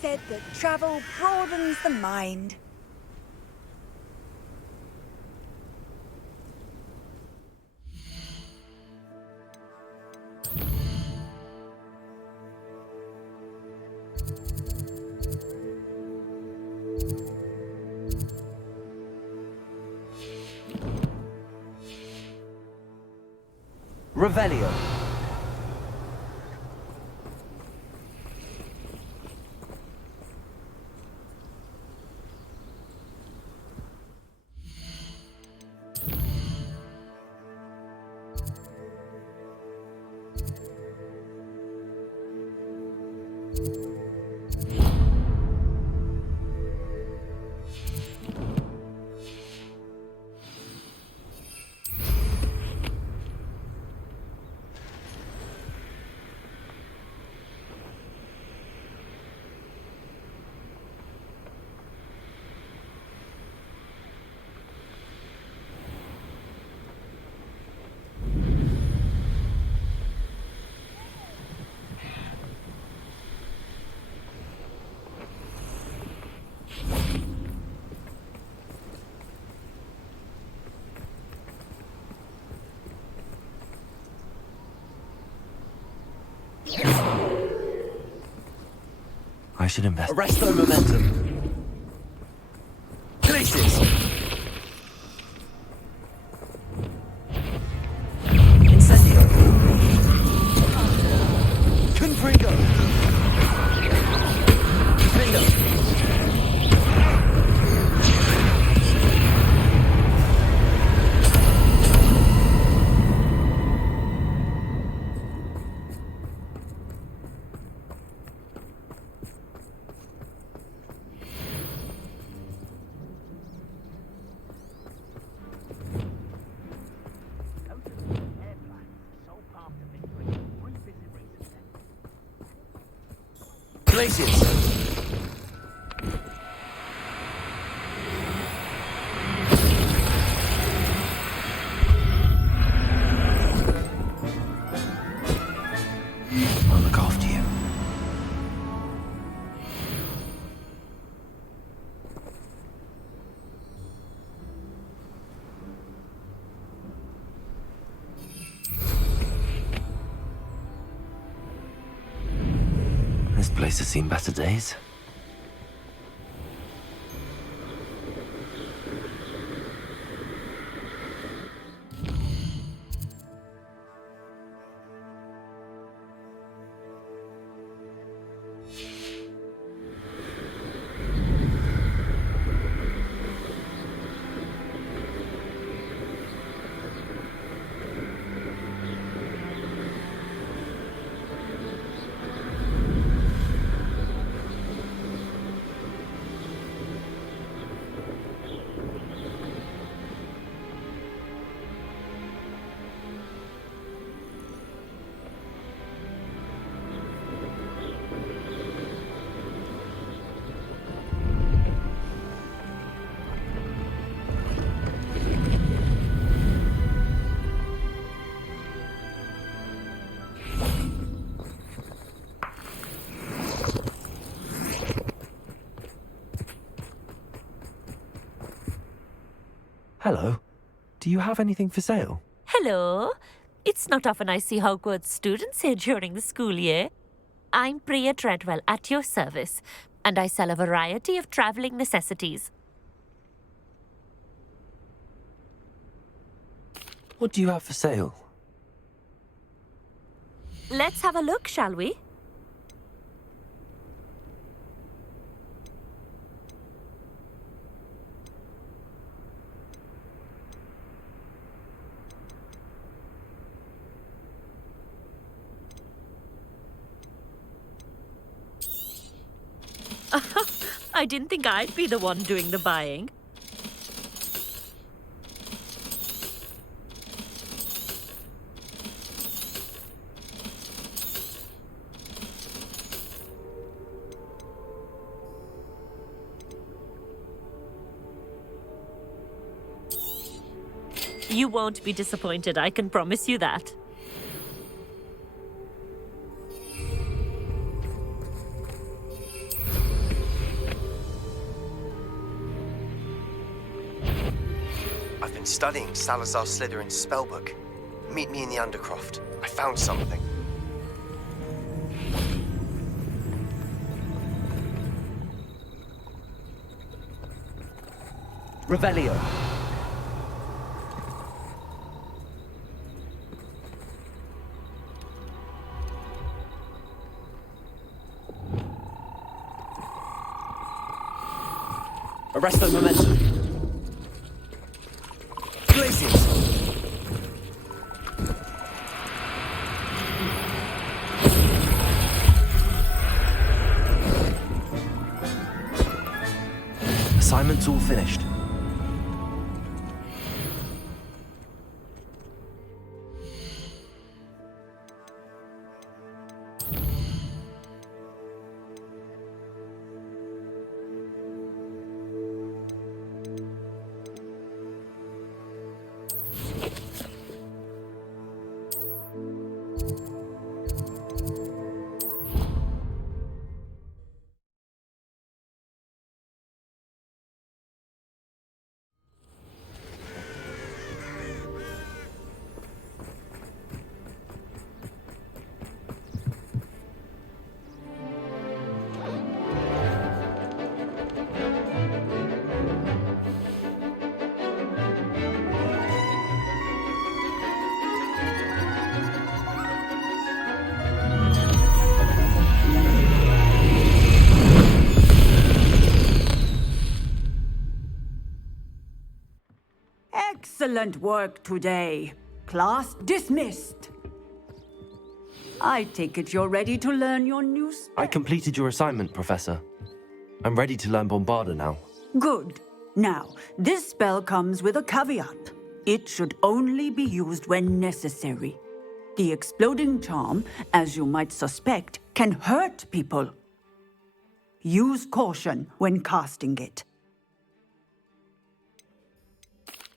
said that travel broadens the mind. Revelio. I should invest. Arresto momentum. Places. Incendio. Confringo. Bingo. Places. I'll look after you. This place has seen better days. Hello. Do you have anything for sale? Hello. It's not often I see Hogwarts students here during the school year. I'm Priya Treadwell at your service, and I sell a variety of traveling necessities. What do you have for sale? Let's have a look, shall we? I didn't think I'd be the one doing the buying. You won't be disappointed, I can promise you that. I've been studying Salazar Slytherin's spellbook. Meet me in the Undercroft. I found something. Revelio. Arresto momentum. Glaciers! Assignment's all finished. Excellent work today. Class dismissed. I take it you're ready to learn your new spell. I completed your assignment, Professor. I'm ready to learn Bombarda now. Good. Now, this spell comes with a caveat. It should only be used when necessary. The exploding charm, as you might suspect, can hurt people. Use caution when casting it.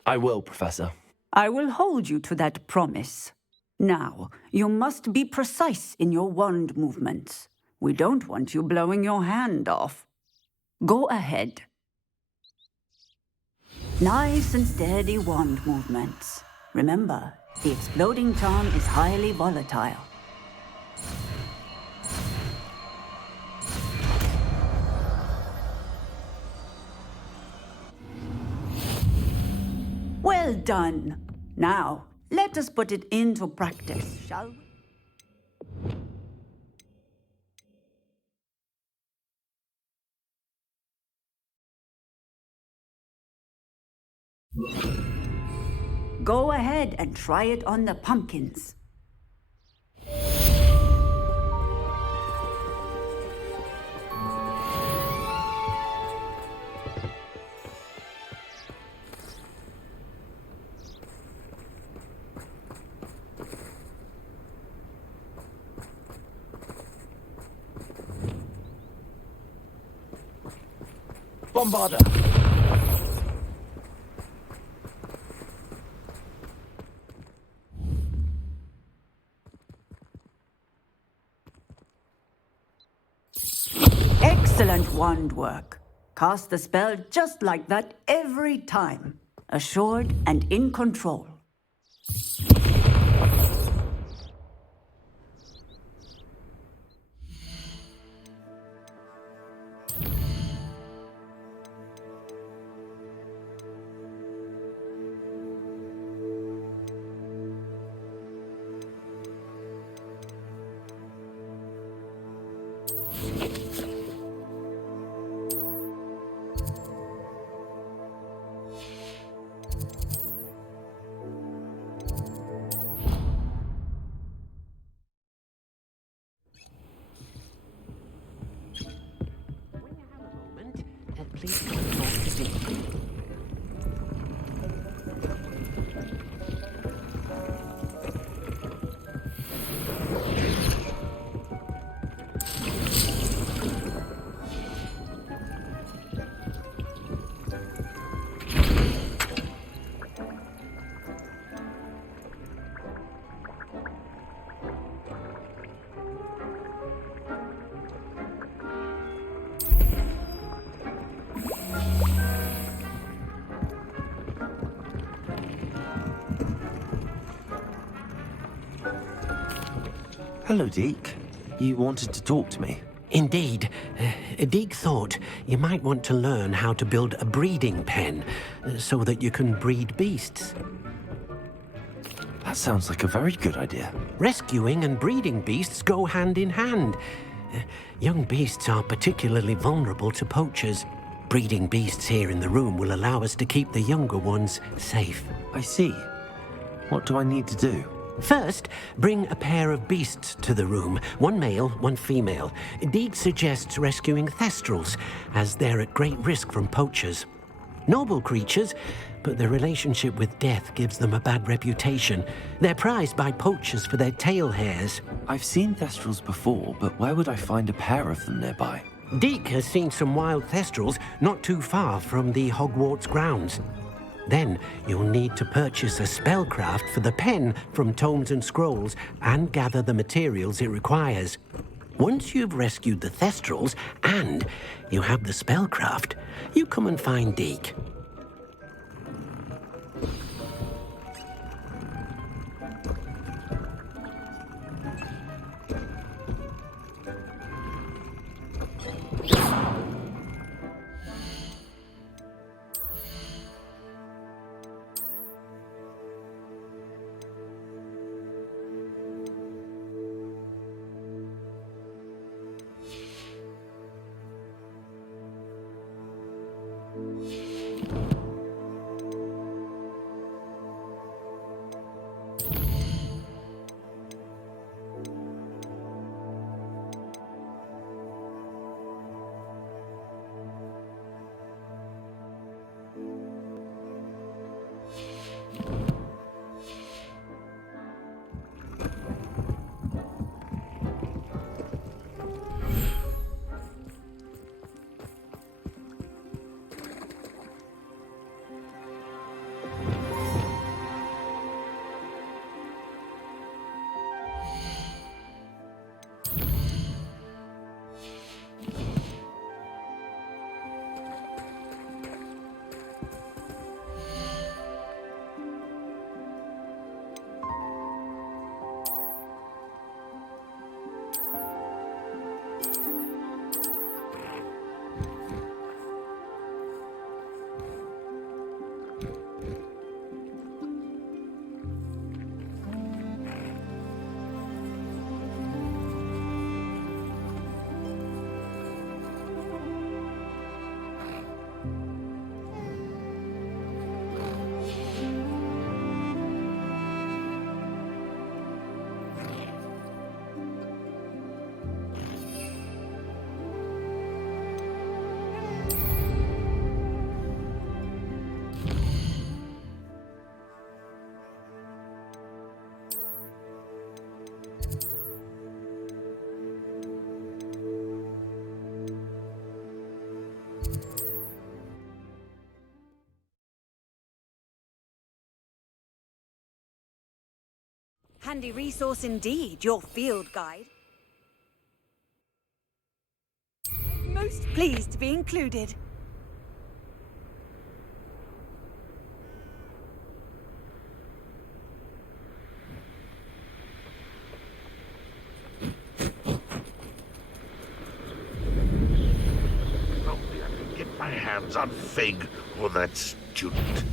I will, Professor. I will hold you to that promise. Now, you must be precise in your wand movements. We don't want you blowing your hand off. Go ahead. Nice and steady wand movements. Remember, the exploding charm is highly volatile. Well done. Now, let us put it into practice, shall we? Go ahead and try it on the pumpkins. Bombarda! Excellent wand work. Cast the spell just like that every time. Assured and in control. Please come and talk to me. Hello, Deke. You wanted to talk to me? Indeed. Deke thought you might want to learn how to build a breeding pen so that you can breed beasts. That sounds like a very good idea. Rescuing and breeding beasts go hand in hand. Young beasts are particularly vulnerable to poachers. Breeding beasts here in the room will allow us to keep the younger ones safe. I see. What do I need to do? First, bring a pair of beasts to the room. One male, one female. Deke suggests rescuing thestrals, as they're at great risk from poachers. Noble creatures, but their relationship with death gives them a bad reputation. They're prized by poachers for their tail hairs. I've seen thestrals before, but where would I find a pair of them nearby? Deke has seen some wild thestrals not too far from the Hogwarts grounds. Then you'll need to purchase a spellcraft for the pen from Tomes and Scrolls and gather the materials it requires. Once you've rescued the thestrals and you have the spellcraft, you come and find Deke. Handy resource indeed, your field guide. Most pleased to be included. Only I can get my hands on Fig or that student.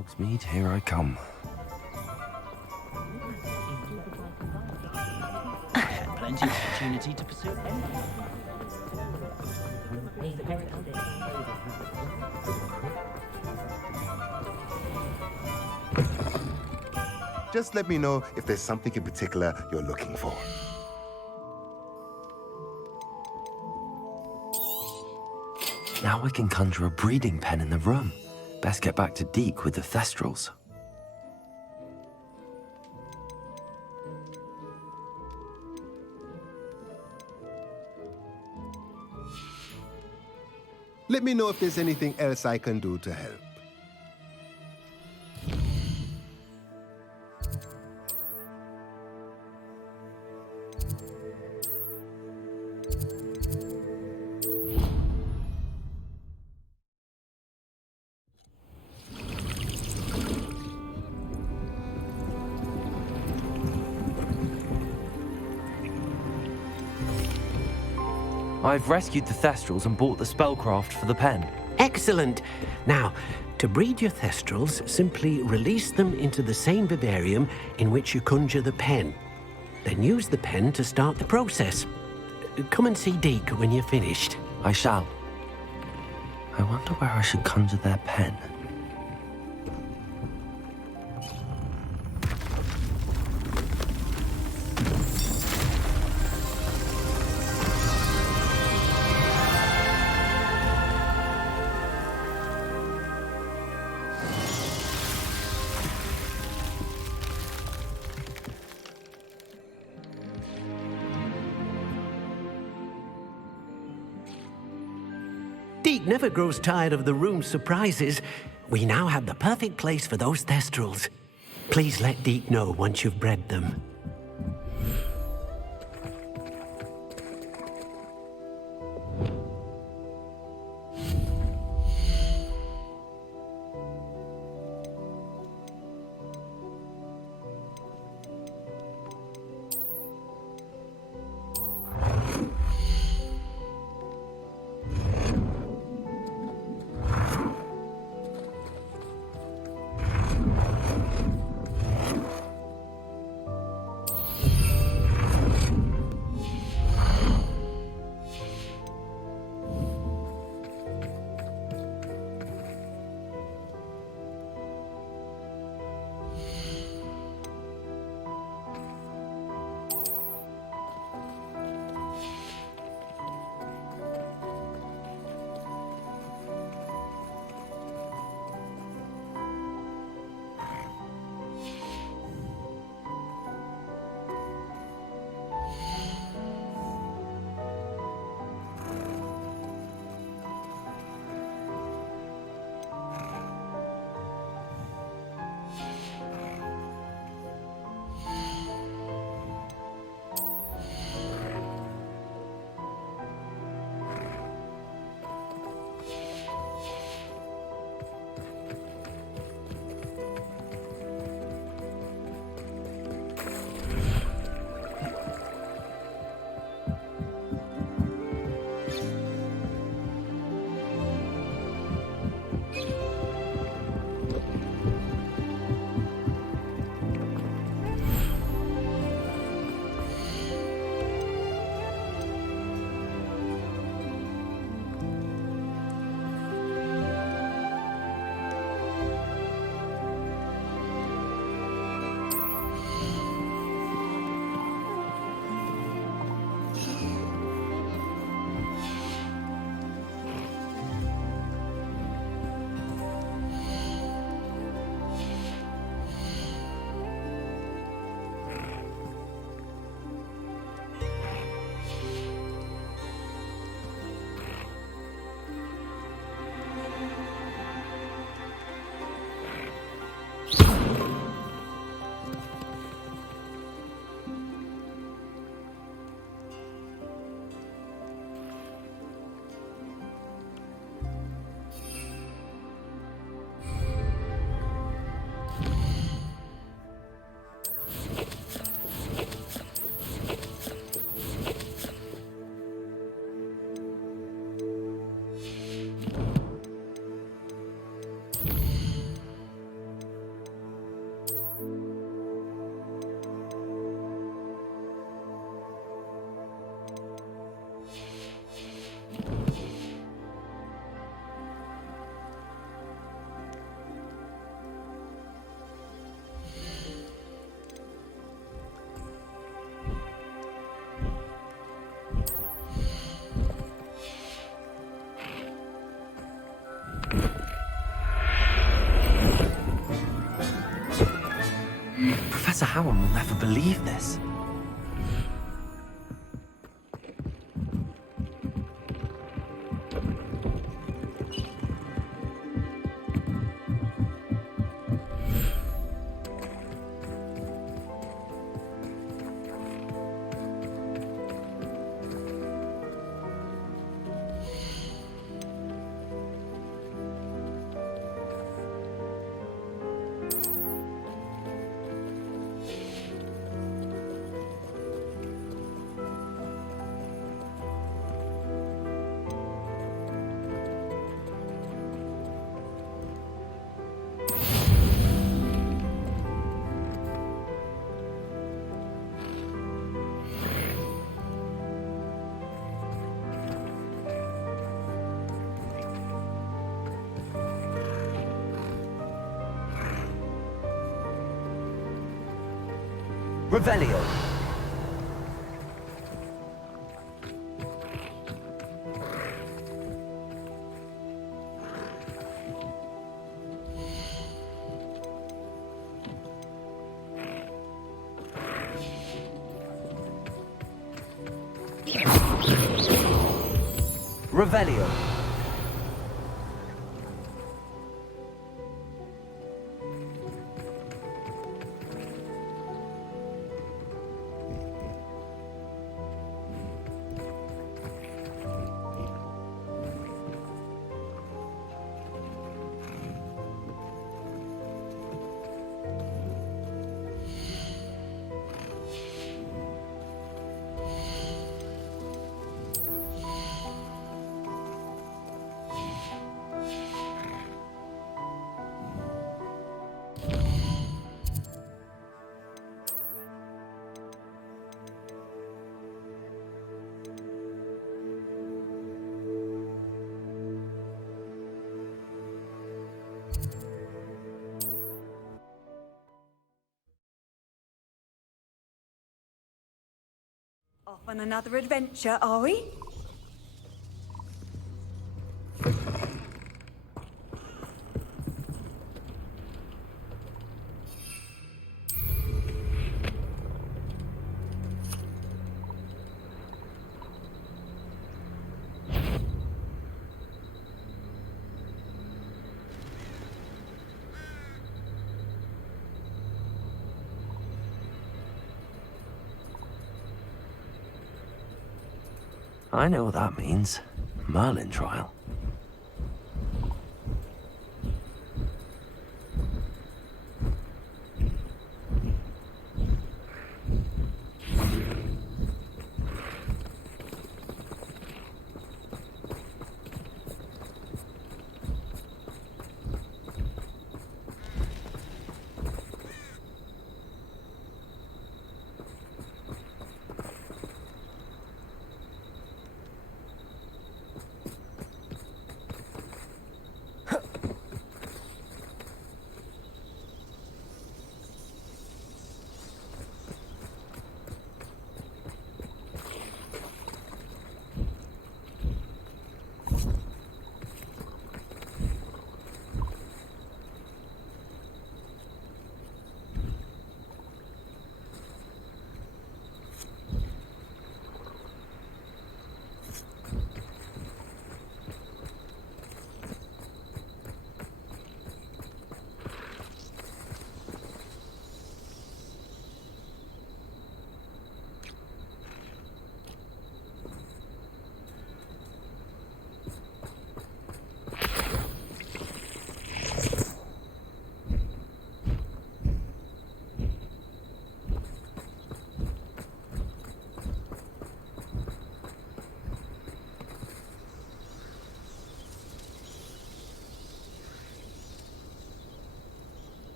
Hogsmeade, here I come. Plenty of opportunity to pursue. Just let me know if there's something in particular you're looking for. Now I can conjure a breeding pen in the room. Best get back to Deke with the Thestrals. Let me know if there's anything else I can do to help. I've rescued the Thestrals and bought the spellcraft for the pen. Excellent. Now, to breed your Thestrals, simply release them into the same vivarium in which you conjure the pen. Then use the pen to start the process. Come and see Deke when you're finished. I shall. I wonder where I should conjure their pen. Deke never grows tired of the room's surprises. We now have the perfect place for those Thestrals. Please let Deke know once you've bred them. Professor Howard will never believe this. Revelio. Revelio. Off on another adventure, are we? I know what that means. Merlin trial.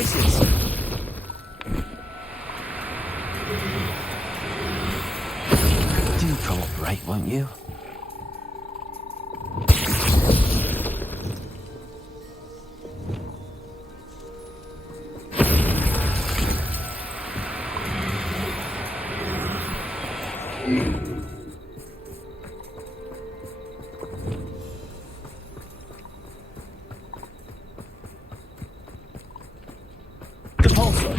Places. Do cooperate, won't you? Compulsory.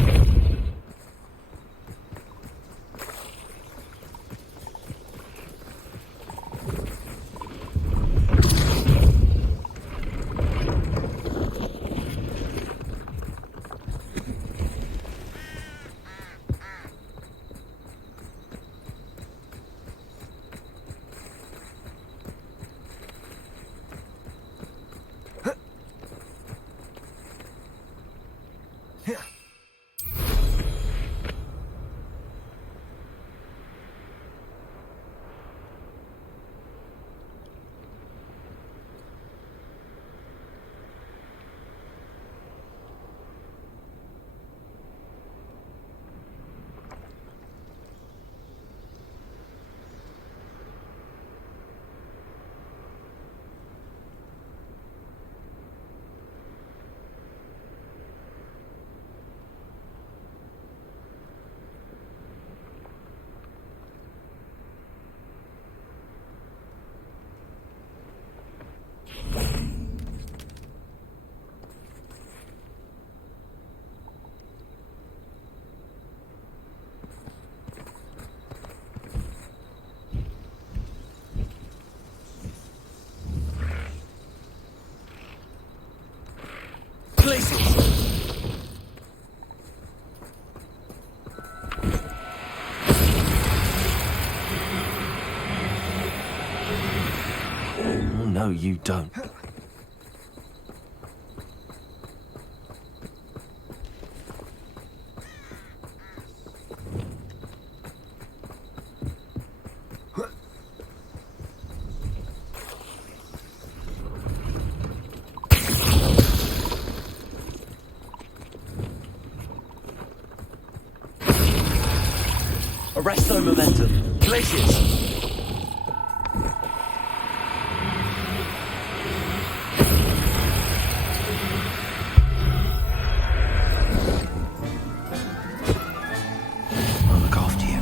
Places. Oh, no, you don't. Arresto momentum. Places. I'll look after you.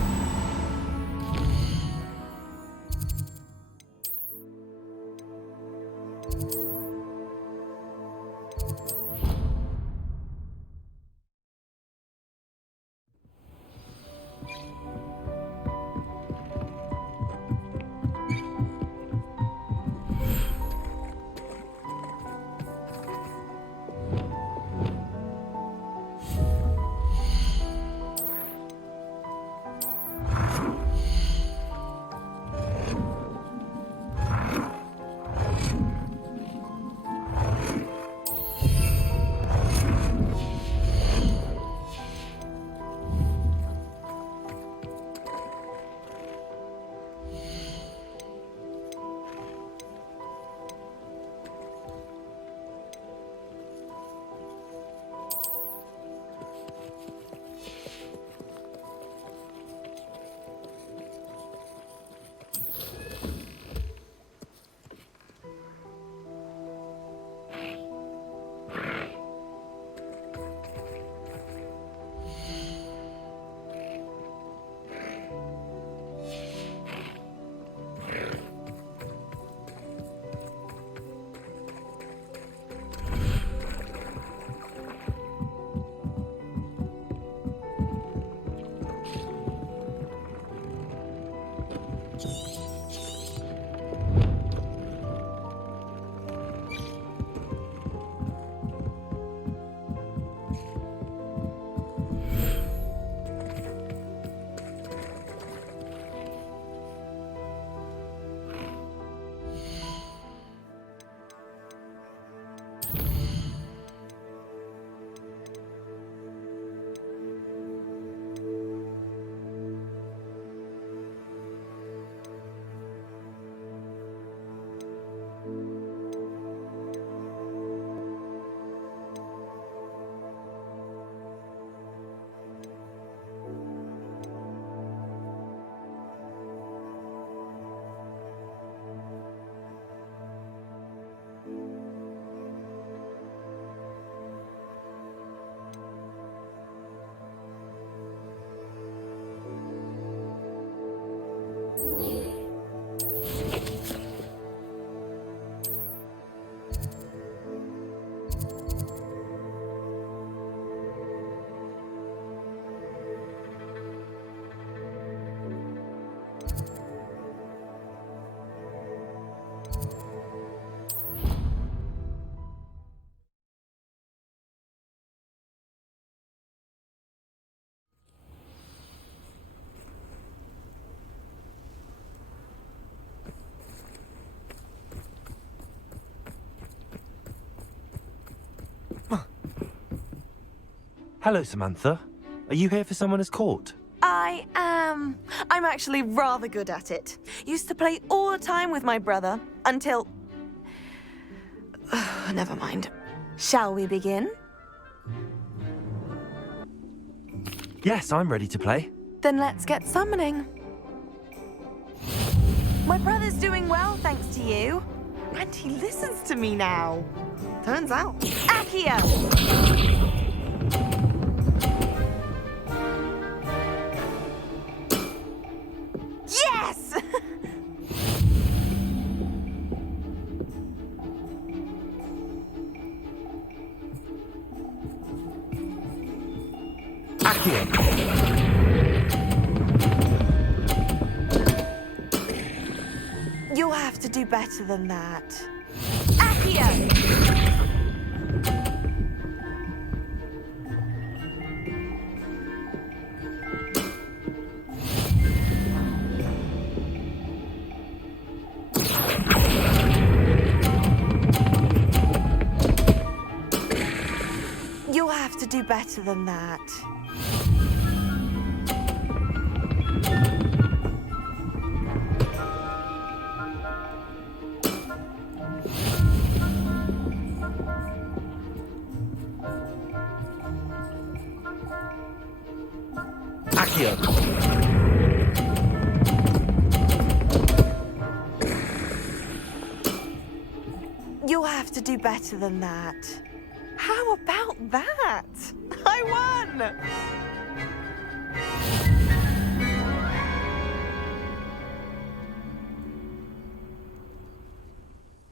Hello, Samantha. Are you here for someone as court? I am. I'm actually rather good at it. Used to play all the time with my brother until... Never mind. Shall we begin? Yes, I'm ready to play. Then let's get summoning. My brother's doing well, thanks to you. And he listens to me now. Turns out. Accio! Yes! You'll have to do better than that. Accio! You'll have to do better than that. Accio! You'll have to do better than that. How about that? I won!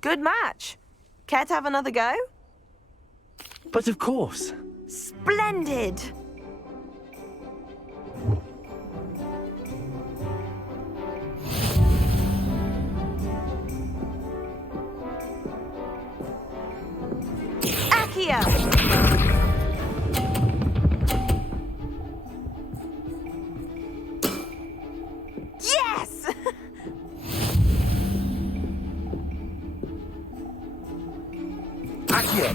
Good match. Care to have another go? But of course. Splendid! Accio! Yes! Accio!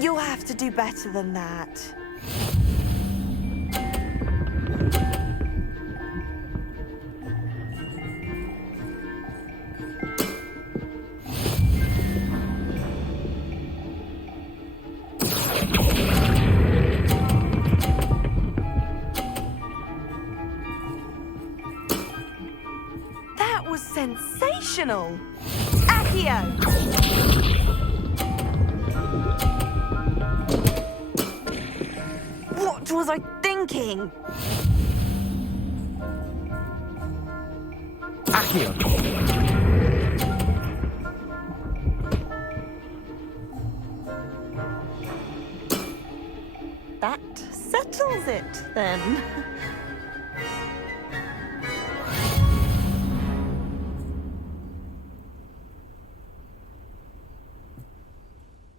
You'll have to do better than that. That was sensational! Accio! What was I thinking? Accio! That settles it, then.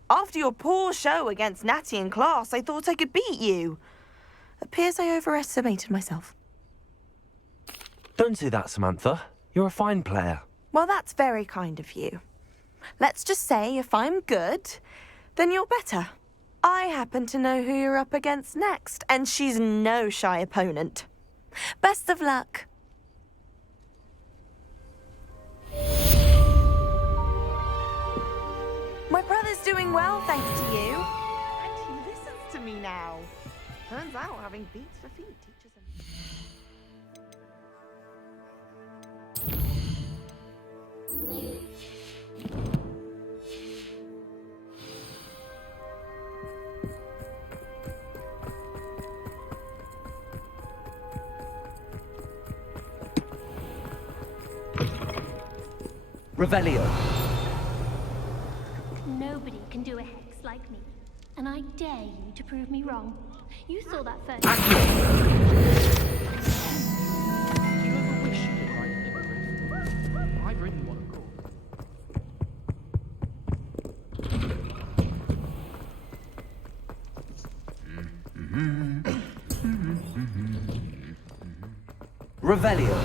After your poor show against Natty in class, I thought I could beat you. Appears I overestimated myself. Don't say that, Samantha. You're a fine player. Well, that's very kind of you. Let's just say if I'm good, then you're better. I happen to know who you're up against next, and she's no shy opponent. Best of luck. My brother's doing well, thanks to you. And he listens to me now. Turns out having beats for feet teaches him. Revelio. Nobody can do a hex like me, and I dare you to prove me wrong. You saw that first. Do you ever wish you could write me a riff? I've written one, of course. Revelio.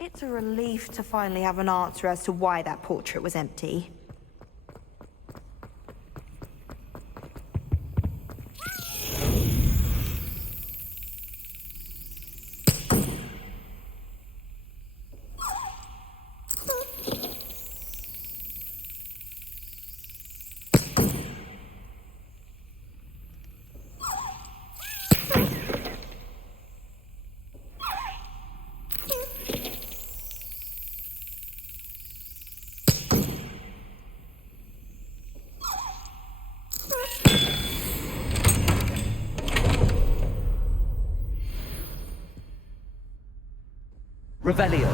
It's a relief to finally have an answer as to why that portrait was empty. Revelio.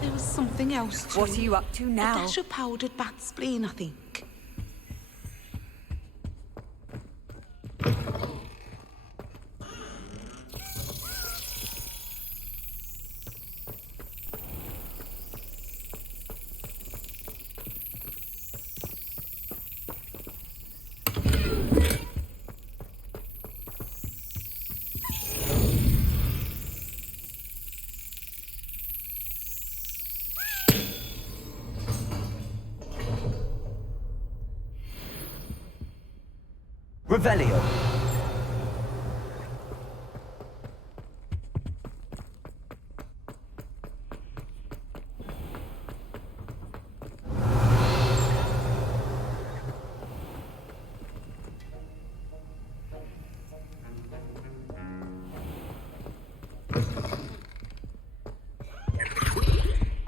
There was something else too. What are you up to A now? dash of powdered bat spleen, I think. Revelio.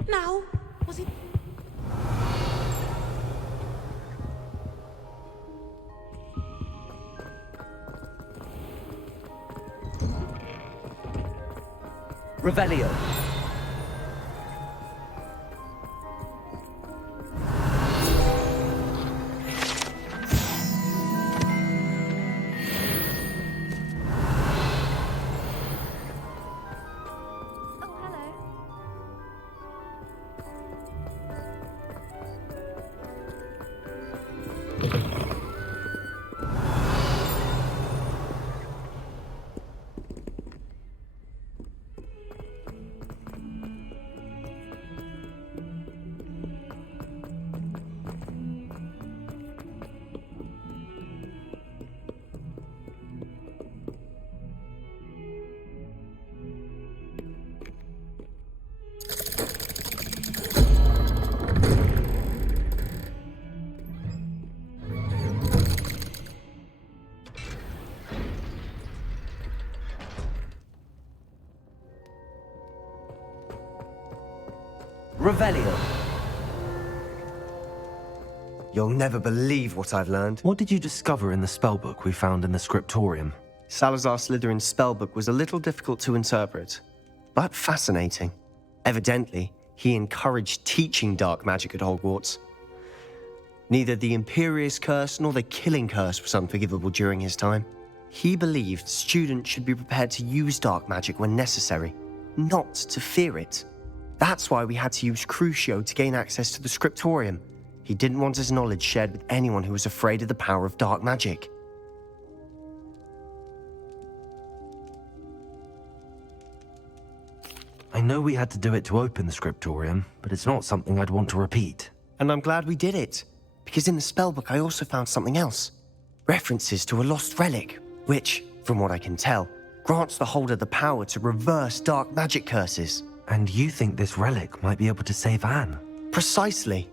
Now, was it? Revelio. Oh, hello. Revelio. You'll never believe what I've learned. What did you discover in the spellbook we found in the scriptorium? Salazar Slytherin's spellbook was a little difficult to interpret, but fascinating. Evidently, he encouraged teaching dark magic at Hogwarts. Neither the Imperious Curse nor the Killing Curse was unforgivable during his time. He believed students should be prepared to use dark magic when necessary, not to fear it. That's why we had to use Crucio to gain access to the scriptorium. He didn't want his knowledge shared with anyone who was afraid of the power of dark magic. I know we had to do it to open the scriptorium, but it's not something I'd want to repeat. And I'm glad we did it, because in the spellbook I also found something else. References to a lost relic, which, from what I can tell, grants the holder the power to reverse dark magic curses. And you think this relic might be able to save Anne? Precisely.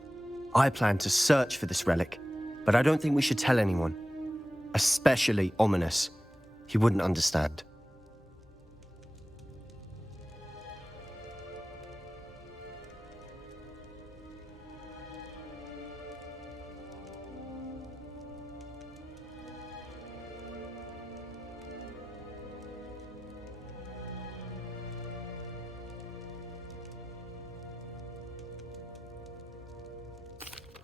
I plan to search for this relic, but I don't think we should tell anyone. Especially Ominous. He wouldn't understand.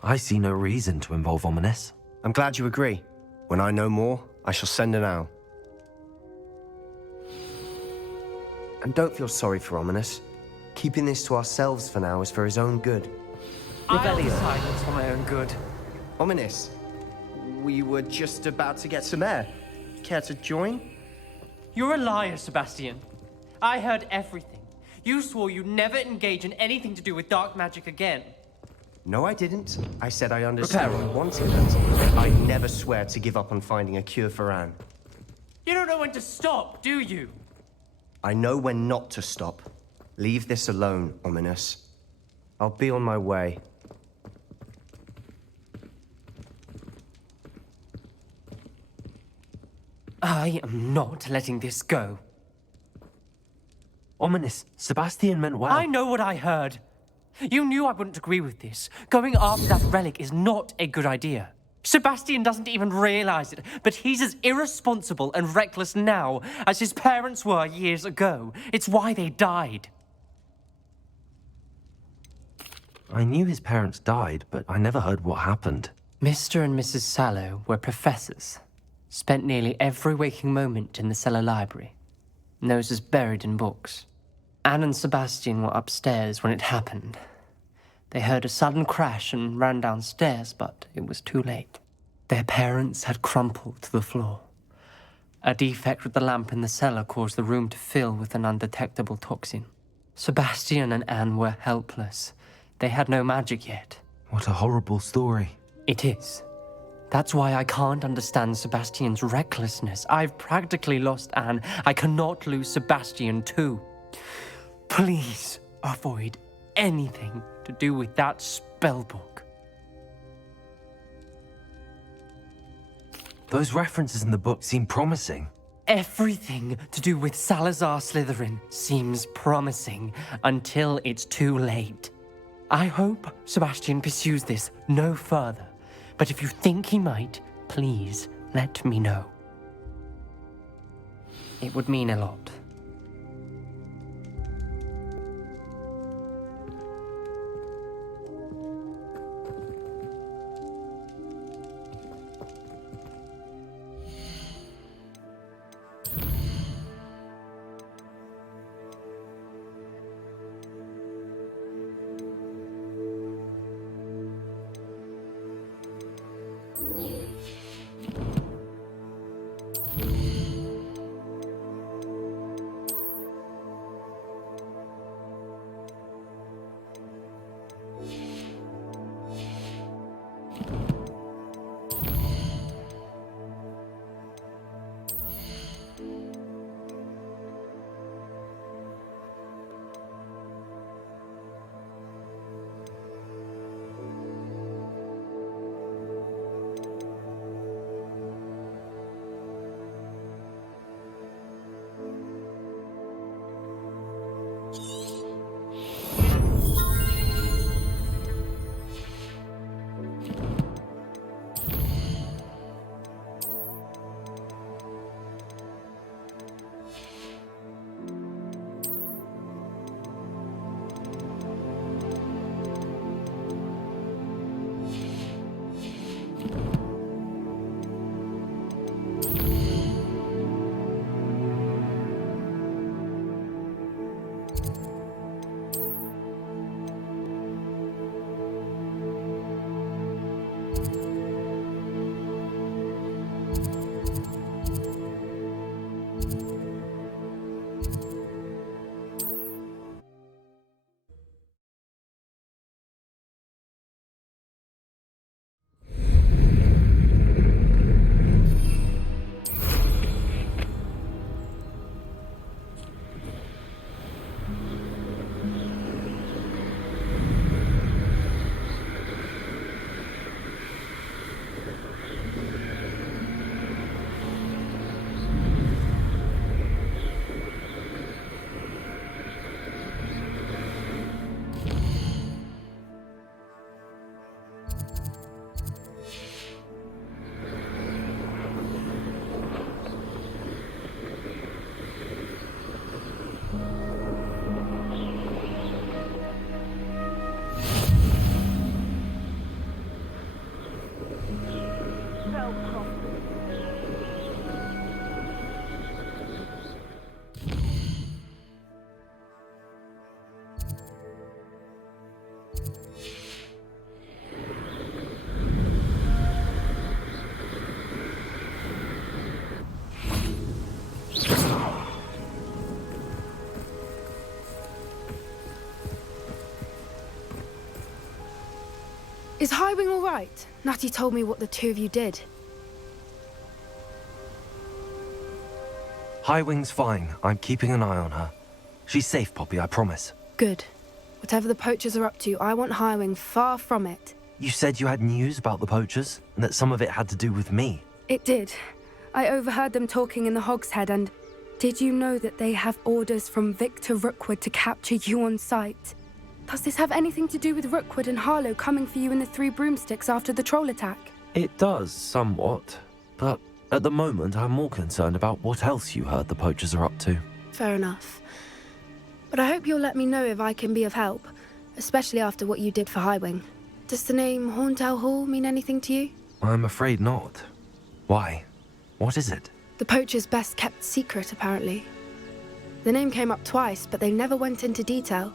I see no reason to involve Ominous. I'm glad you agree. When I know more, I shall send an owl. And don't feel sorry for Ominous. Keeping this to ourselves for now is for his own good. I'll decide what's for my own good. Ominous, we were just about to get some air. Care to join? You're a liar, Sebastian. I heard everything. You swore you'd never engage in anything to do with dark magic again. No, I didn't. I said I understood and wanted it. I'd never swear to give up on finding a cure for Anne. You don't know when to stop, do you? I know when not to stop. Leave this alone, Ominous. I'll be on my way. I am not letting this go. Ominous, Sebastian meant well. I know what I heard. You knew I wouldn't agree with this. Going after that relic is not a good idea. Sebastian doesn't even realize it, but he's as irresponsible and reckless now as his parents were years ago. It's why they died. I knew his parents died, but I never heard what happened. Mr. and Mrs. Sallow were professors. Spent nearly every waking moment in the cellar library. Noses buried in books. Anne and Sebastian were upstairs when it happened. They heard a sudden crash and ran downstairs, but it was too late. Their parents had crumpled to the floor. A defect with the lamp in the cellar caused the room to fill with an undetectable toxin. Sebastian and Anne were helpless. They had no magic yet. What a horrible story. It is. That's why I can't understand Sebastian's recklessness. I've practically lost Anne. I cannot lose Sebastian too. Please avoid anything to do with that spellbook. Those references in the book seem promising. Everything to do with Salazar Slytherin seems promising until it's too late. I hope Sebastian pursues this no further, but if you think he might, please let me know. It would mean a lot. Is Highwing all right? Natty told me what the two of you did. Highwing's fine. I'm keeping an eye on her. She's safe, Poppy, I promise. Good. Whatever the poachers are up to, I want Highwing far from it. You said you had news about the poachers, and that some of it had to do with me. It did. I overheard them talking in the Hogshead, and did you know that they have orders from Victor Rookwood to capture you on sight? Does this have anything to do with Rookwood and Harlow coming for you in the Three Broomsticks after the troll attack? It does, somewhat. But at the moment, I'm more concerned about what else you heard the poachers are up to. Fair enough. But I hope you'll let me know if I can be of help, especially after what you did for Highwing. Does the name Horntail Hall mean anything to you? I'm afraid not. Why? What is it? The poachers' best kept secret, apparently. The name came up twice, but they never went into detail.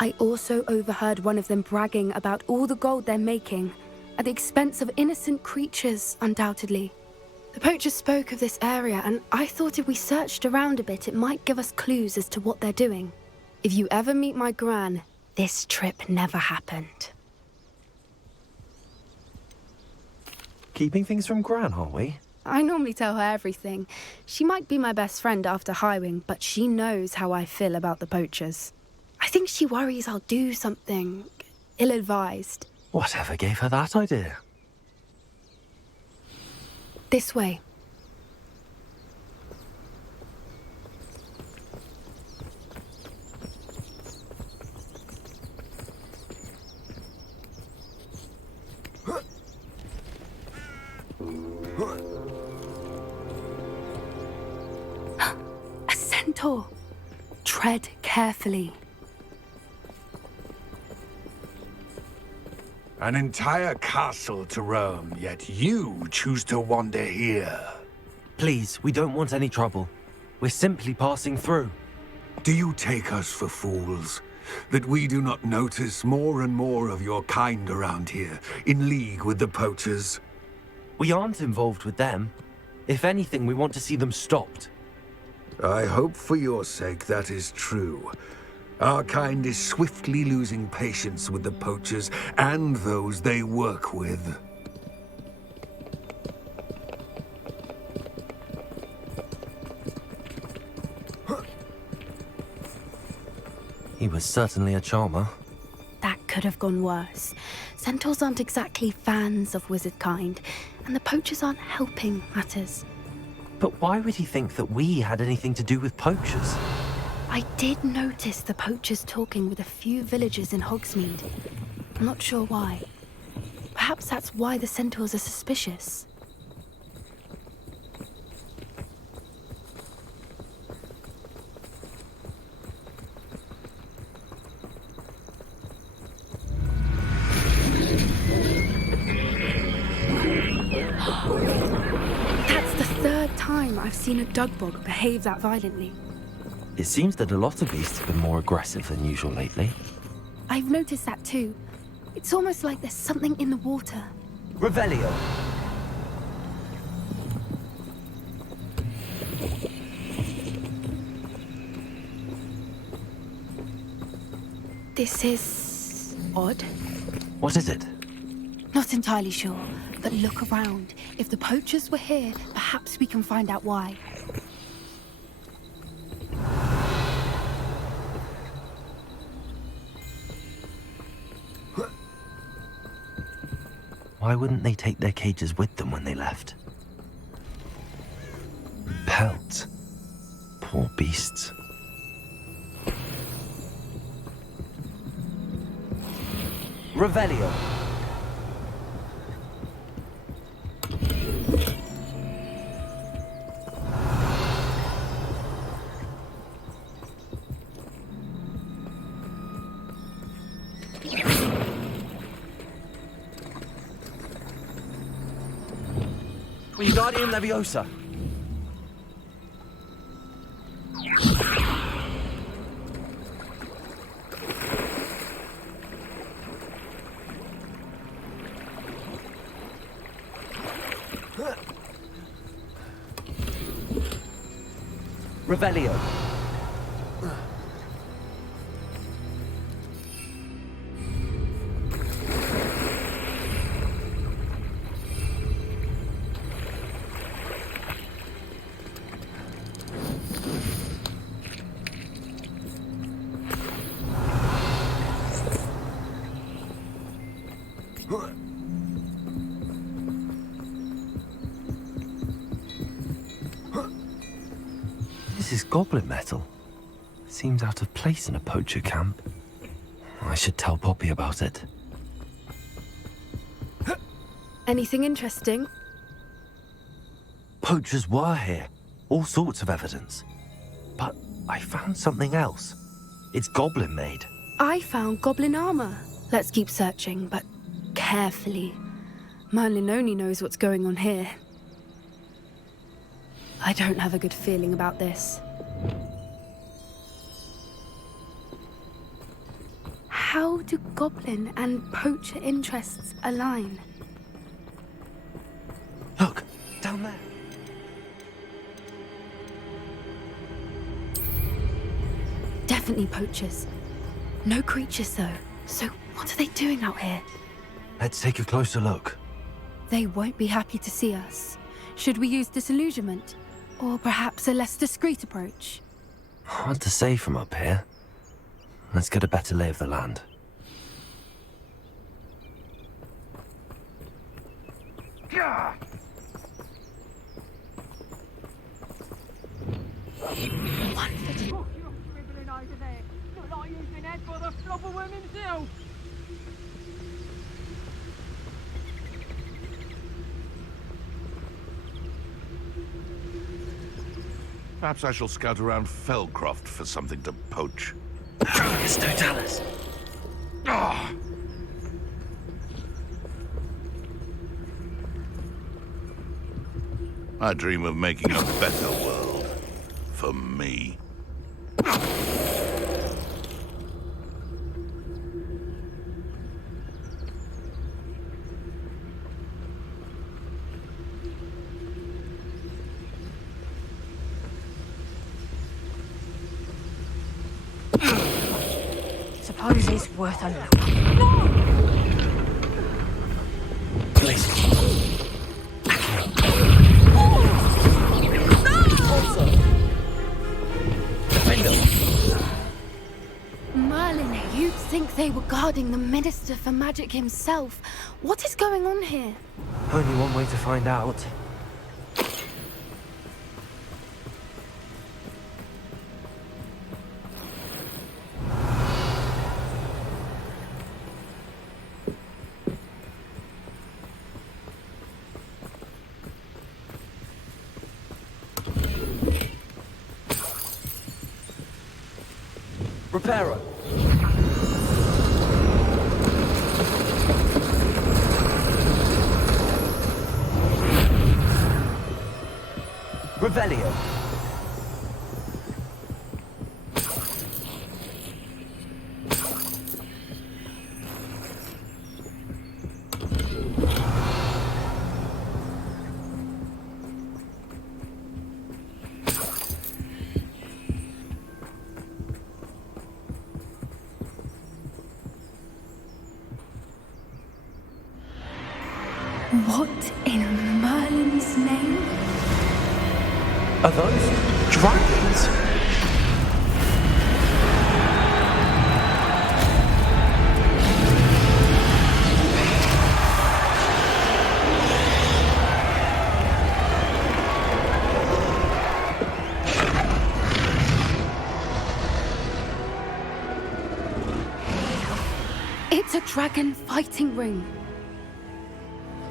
I also overheard one of them bragging about all the gold they're making, at the expense of innocent creatures, undoubtedly. The poachers spoke of this area, and I thought if we searched around a bit, it might give us clues as to what they're doing. If you ever meet my gran, this trip never happened. Keeping things from Gran, are we? I normally tell her everything. She might be my best friend after Highwing, but she knows how I feel about the poachers. I think she worries I'll do something ill-advised. Whatever gave her that idea? This way. A centaur. Tread carefully. An entire castle to roam, yet you choose to wander here. Please, we don't want any trouble. We're simply passing through. Do you take us for fools? That we do not notice more and more of your kind around here, in league with the poachers? We aren't involved with them. If anything, we want to see them stopped. I hope for your sake that is true. Our kind is swiftly losing patience with the poachers and those they work with. He was certainly a charmer. That could have gone worse. Centaurs aren't exactly fans of wizard kind, and the poachers aren't helping matters. But why would he think that we had anything to do with poachers? I did notice the poachers talking with a few villagers in Hogsmeade. I'm not sure why. Perhaps that's why the centaurs are suspicious. That's the third time I've seen a dugbog behave that violently. It seems that a lot of beasts have been more aggressive than usual lately. I've noticed that too. It's almost like there's something in the water. Revelio. This is odd. What is it? Not entirely sure, but look around. If the poachers were here, perhaps we can find out why. Why wouldn't they take their cages with them when they left? Pelts. Poor beasts. Revelio. Wingardium Leviosa. Revelio. This is goblin metal. Seems out of place in a poacher camp. I should tell Poppy about it. Anything interesting? Poachers were here. All sorts of evidence. But I found something else. It's goblin made. I found goblin armor. Let's keep searching, but carefully. Merlin only knows what's going on here. I don't have a good feeling about this. How do goblin and poacher interests align? Look, down there. Definitely poachers. No creatures, though. So what are they doing out here? Let's take a closer look. They won't be happy to see us. Should we use disillusionment? Or perhaps a less discreet approach? Hard to say from up here. Let's get a better lay of the land. Perhaps I shall scout around Fellcroft for something to poach. Drogus Totalis. Ah! I dream of making a better world. For me. Suppose it's worth a look. Merlin, you'd think they were guarding the Minister for Magic himself. What is going on here? Only one way to find out. Reparo. Revelio. What in Merlin's name? Are those dragons? It's a dragon fighting ring.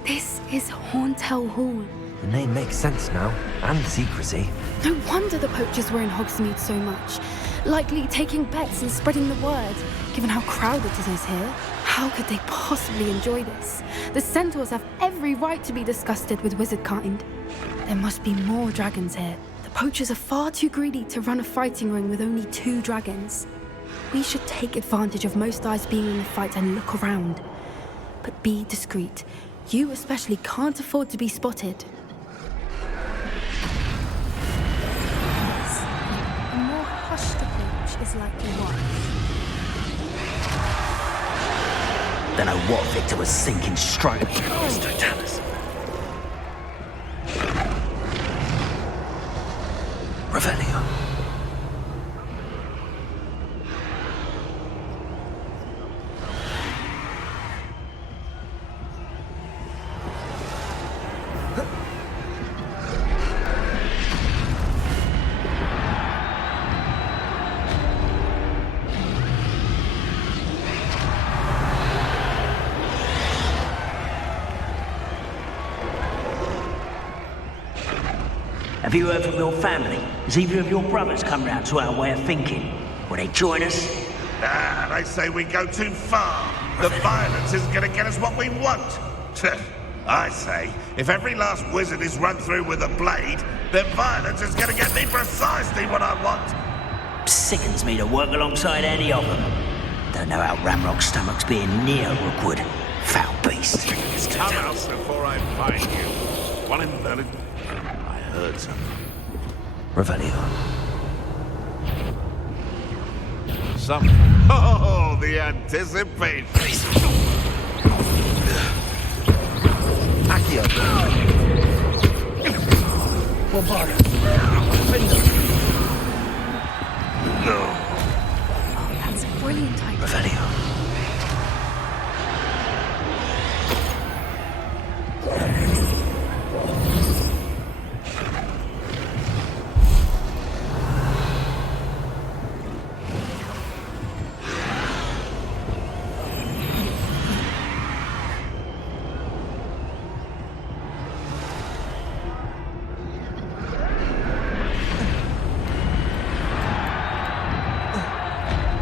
This is Horntail Hall. The name makes sense now, and the secrecy. No wonder the poachers were in Hogsmeade so much. Likely taking bets and spreading the word, given how crowded it is here. How could they possibly enjoy this? The centaurs have every right to be disgusted with wizard kind. There must be more dragons here. The poachers are far too greedy to run a fighting ring with only 2 dragons. We should take advantage of most eyes being in the fight and look around. But be discreet. You especially can't afford to be spotted. A more hushed approach is likely wise. Don't know what Victor was sinking stroke. Drogus Totalis. Revelio. Have you heard from your family? Has either of your brothers come round to our way of thinking? Will they join us? Nah, they say we go too far. The violence isn't going to get us what we want. I say, if every last wizard is run through with a blade, then violence is going to get me precisely what I want. Sickens me to work alongside any of them. Don't know how Ramrock's stomach's being near Rookwood. Foul beast. Come out before I find you. One in the... I heard something. Revelio. Something. Oh, the anticipation. Accio. Bombarda. No. That's a brilliant idea. Revelio.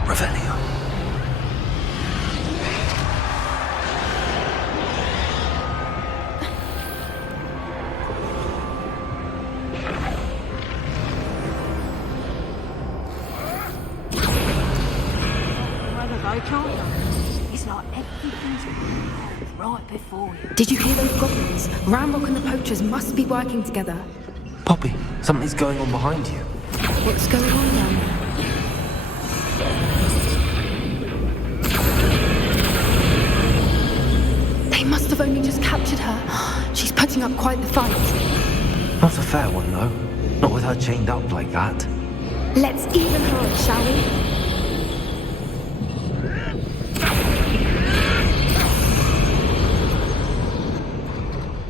Revelio. It's like everything's right before you. Did you hear those goblins? Ramrock and the poachers must be working together. Poppy, something's going on behind you. What's going on down there? They must have only just captured her. She's putting up quite the fight. Not a fair one, though. Not with her chained up like that. Let's even her up, shall we?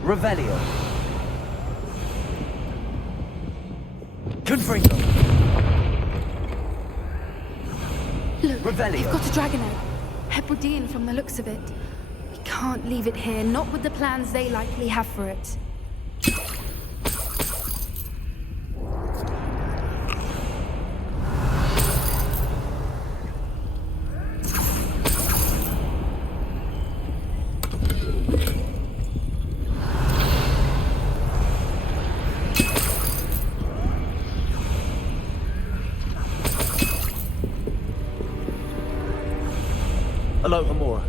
Revelio. Confringo. Look, Revelio. they've got a dragon egg. Hebridean from the looks of it. We can't leave it here, not with the plans they likely have for it. Hello, Amora.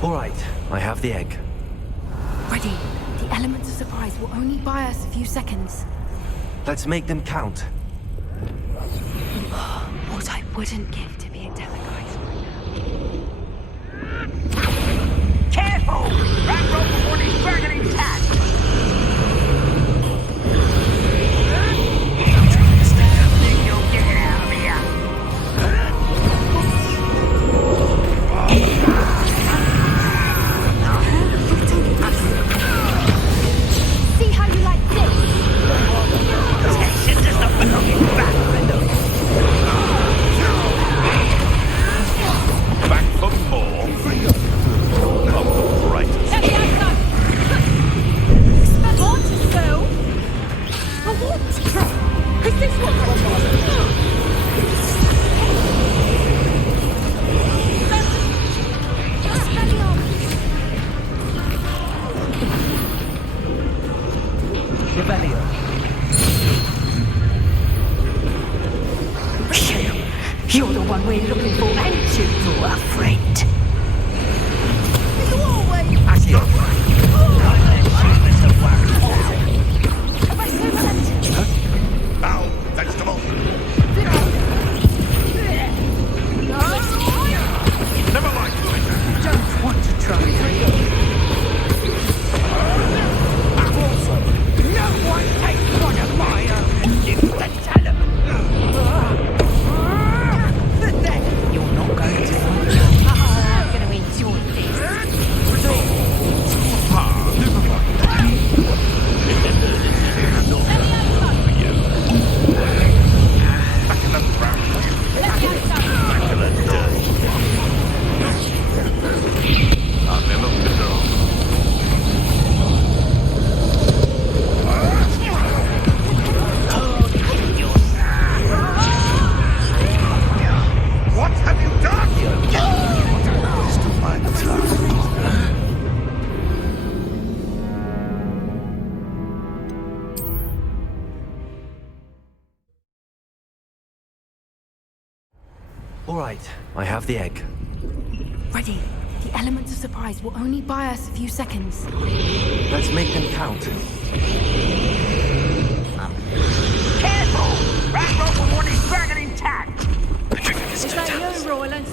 All right, I have the egg. Ready. The elements of surprise will only buy us a few seconds. Let's make them count. What I wouldn't give to be a demigod. Careful! Ramrock before he's dragging his cat! You'll get out of here! See how you like this? Tension just a fucking back window. Back for more. Of the brightest. Want to go? I want to go. Is this what Revelio. You're the one we're looking for, ain't you, little friend? You always... Foul vegetable. Never mind. Don't want to try it. No one takes one of my own. You can tell him. I have the egg. Ready. The elements of surprise will only buy us a few seconds. Let's make them count. Careful! Ramrock will want his dragon intact! Is that you, Roylance?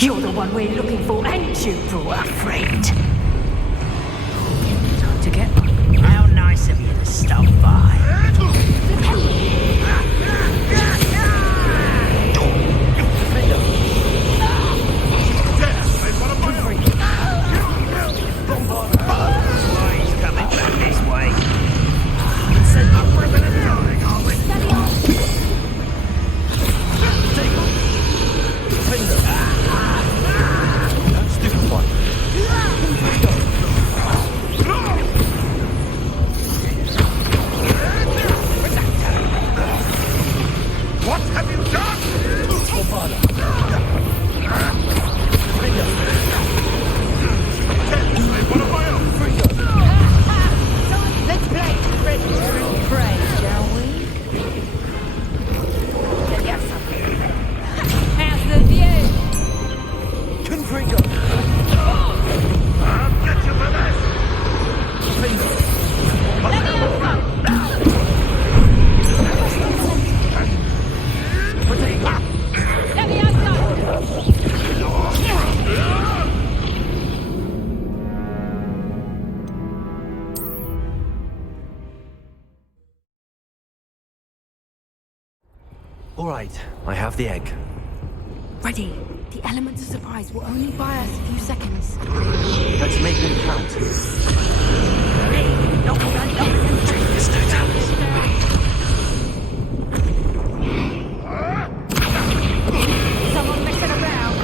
You're the one we're looking for, ain't you, poor friend? Time to get on. How nice of you to stop by. He's coming back this way. Send the weapon and going, are we? What have you done? Let's play Fred and pray, shall we? How's the view? Confringo! I'll get you for this! Let me have some! Let me have some! All right, I have the egg. Ready. The elements of surprise will only buy us a few seconds. Let's make them count. Someone messing around?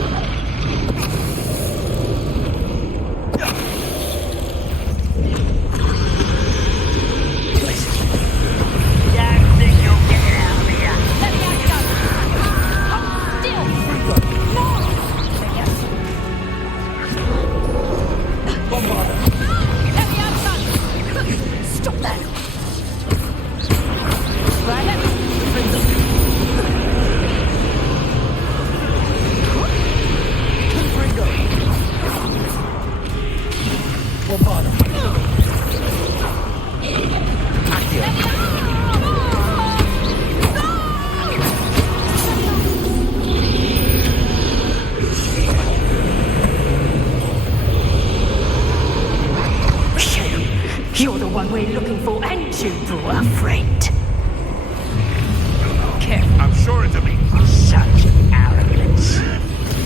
Stop that! Right, let me... You're the one we're looking for, ain't you, poor friend? I'm sure it'll be Such arrogance.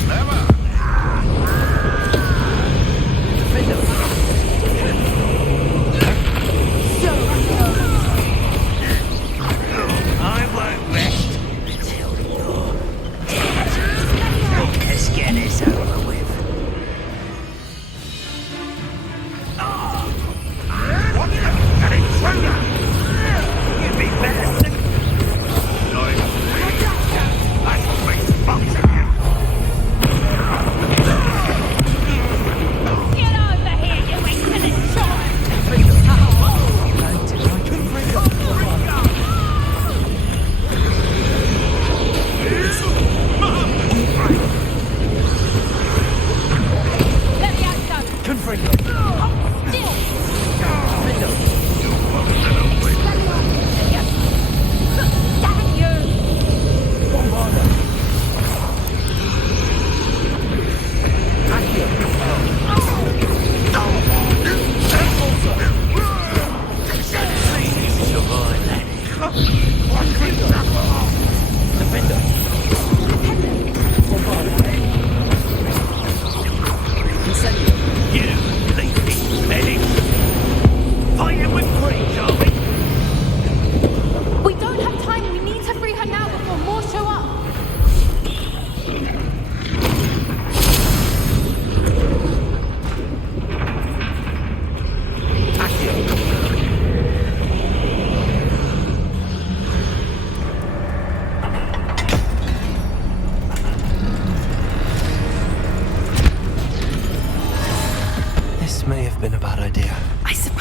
clever. I won't rest until you're dead. Let's get this over with. What the? An intruder! You'd be better than... I shall make spunk of you.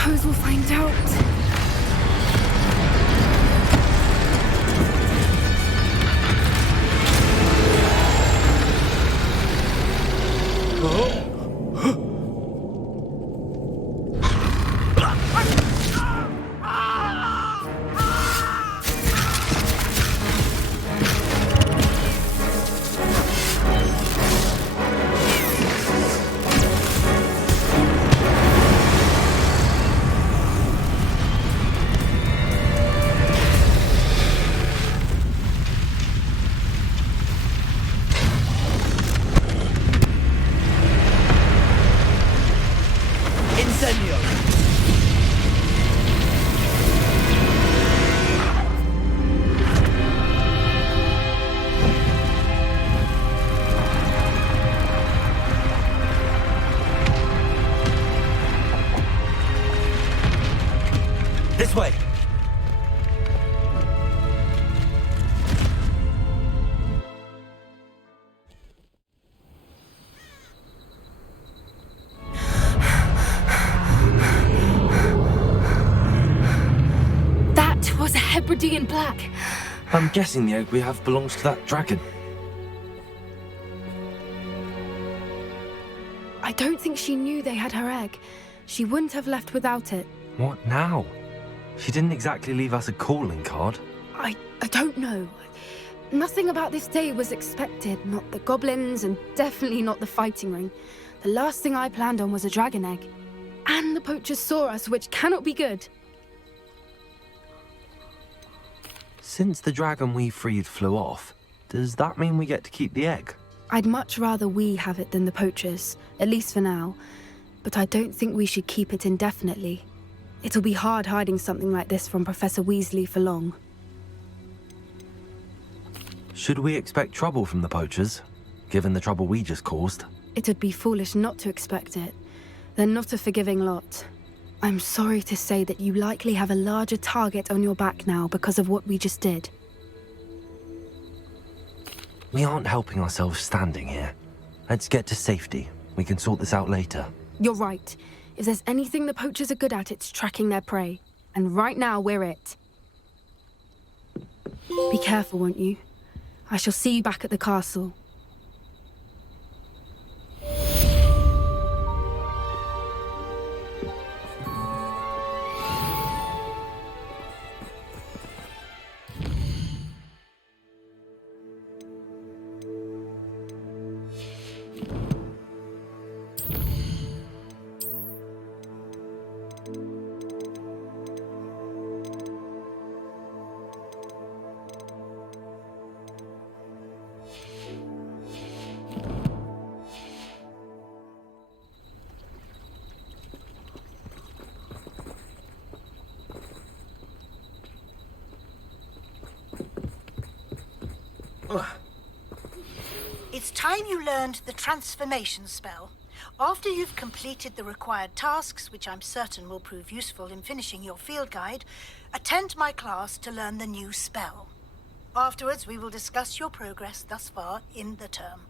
suppose we'll find out. This way! That was a Hebridean black. I'm guessing the egg we have belongs to that dragon. I don't think she knew they had her egg. She wouldn't have left without it. What now? She didn't exactly leave us a calling card. I don't know. Nothing about this day was expected. Not the goblins, and definitely not the fighting ring. The last thing I planned on was a dragon egg. And the poachers saw us, which cannot be good. Since the dragon we freed flew off, does that mean we get to keep the egg? I'd much rather we have it than the poachers, at least for now. But I don't think we should keep it indefinitely. It'll be hard hiding something like this from Professor Weasley for long. Should we expect trouble from the poachers, given the trouble we just caused? It would be foolish not to expect it. They're not a forgiving lot. I'm sorry to say that you likely have a larger target on your back now because of what we just did. We aren't helping ourselves standing here. Let's get to safety. We can sort this out later. You're right. If there's anything the poachers are good at, it's tracking their prey. And right now, we're it. Be careful, won't you? I shall see you back at the castle. It's time you learned the transformation spell. After you've completed the required tasks, which I'm certain will prove useful in finishing your field guide, attend my class to learn the new spell. Afterwards, we will discuss your progress thus far in the term.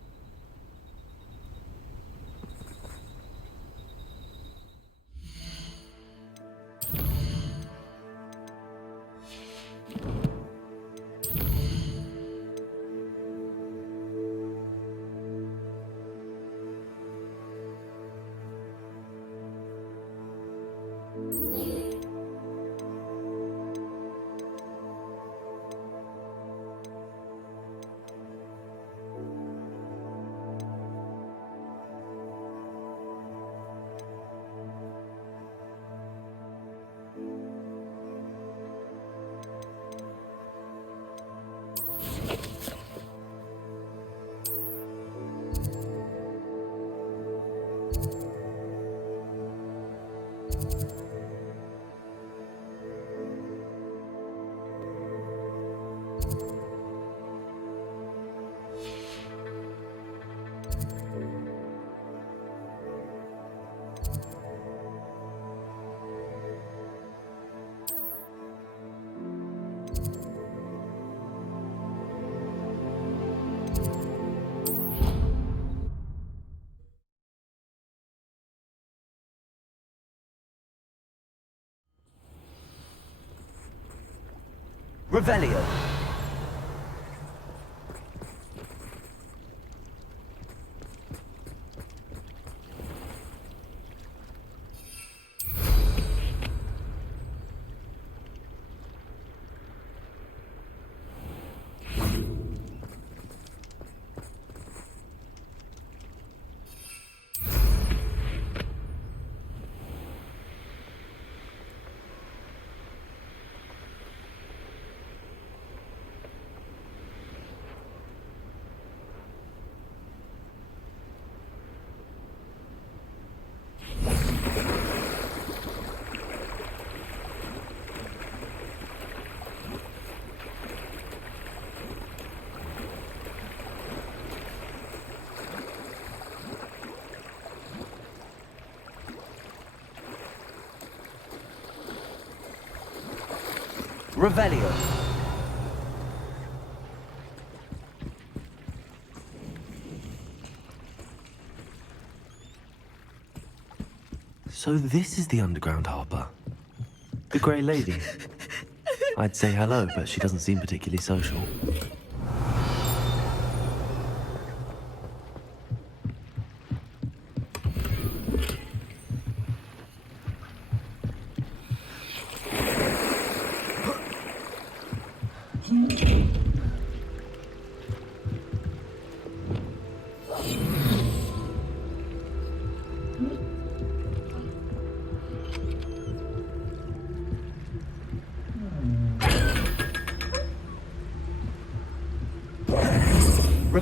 Revelio. Revelio. So this is the underground harbour. The Grey Lady. I'd say hello, but she doesn't seem particularly social.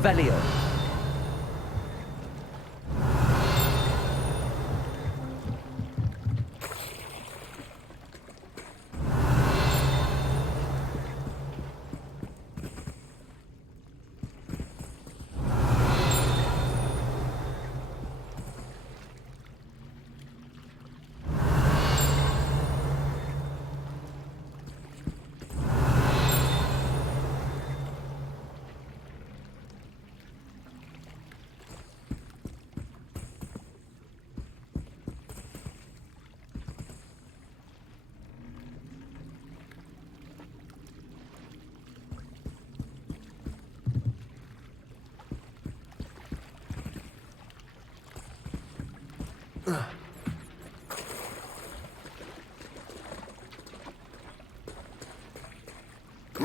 Revelio.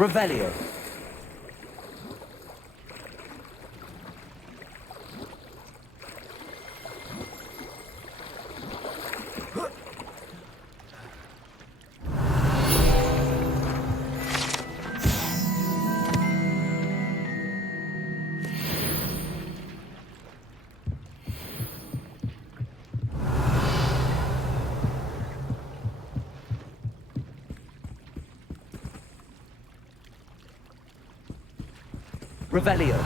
Revelio. Revelio.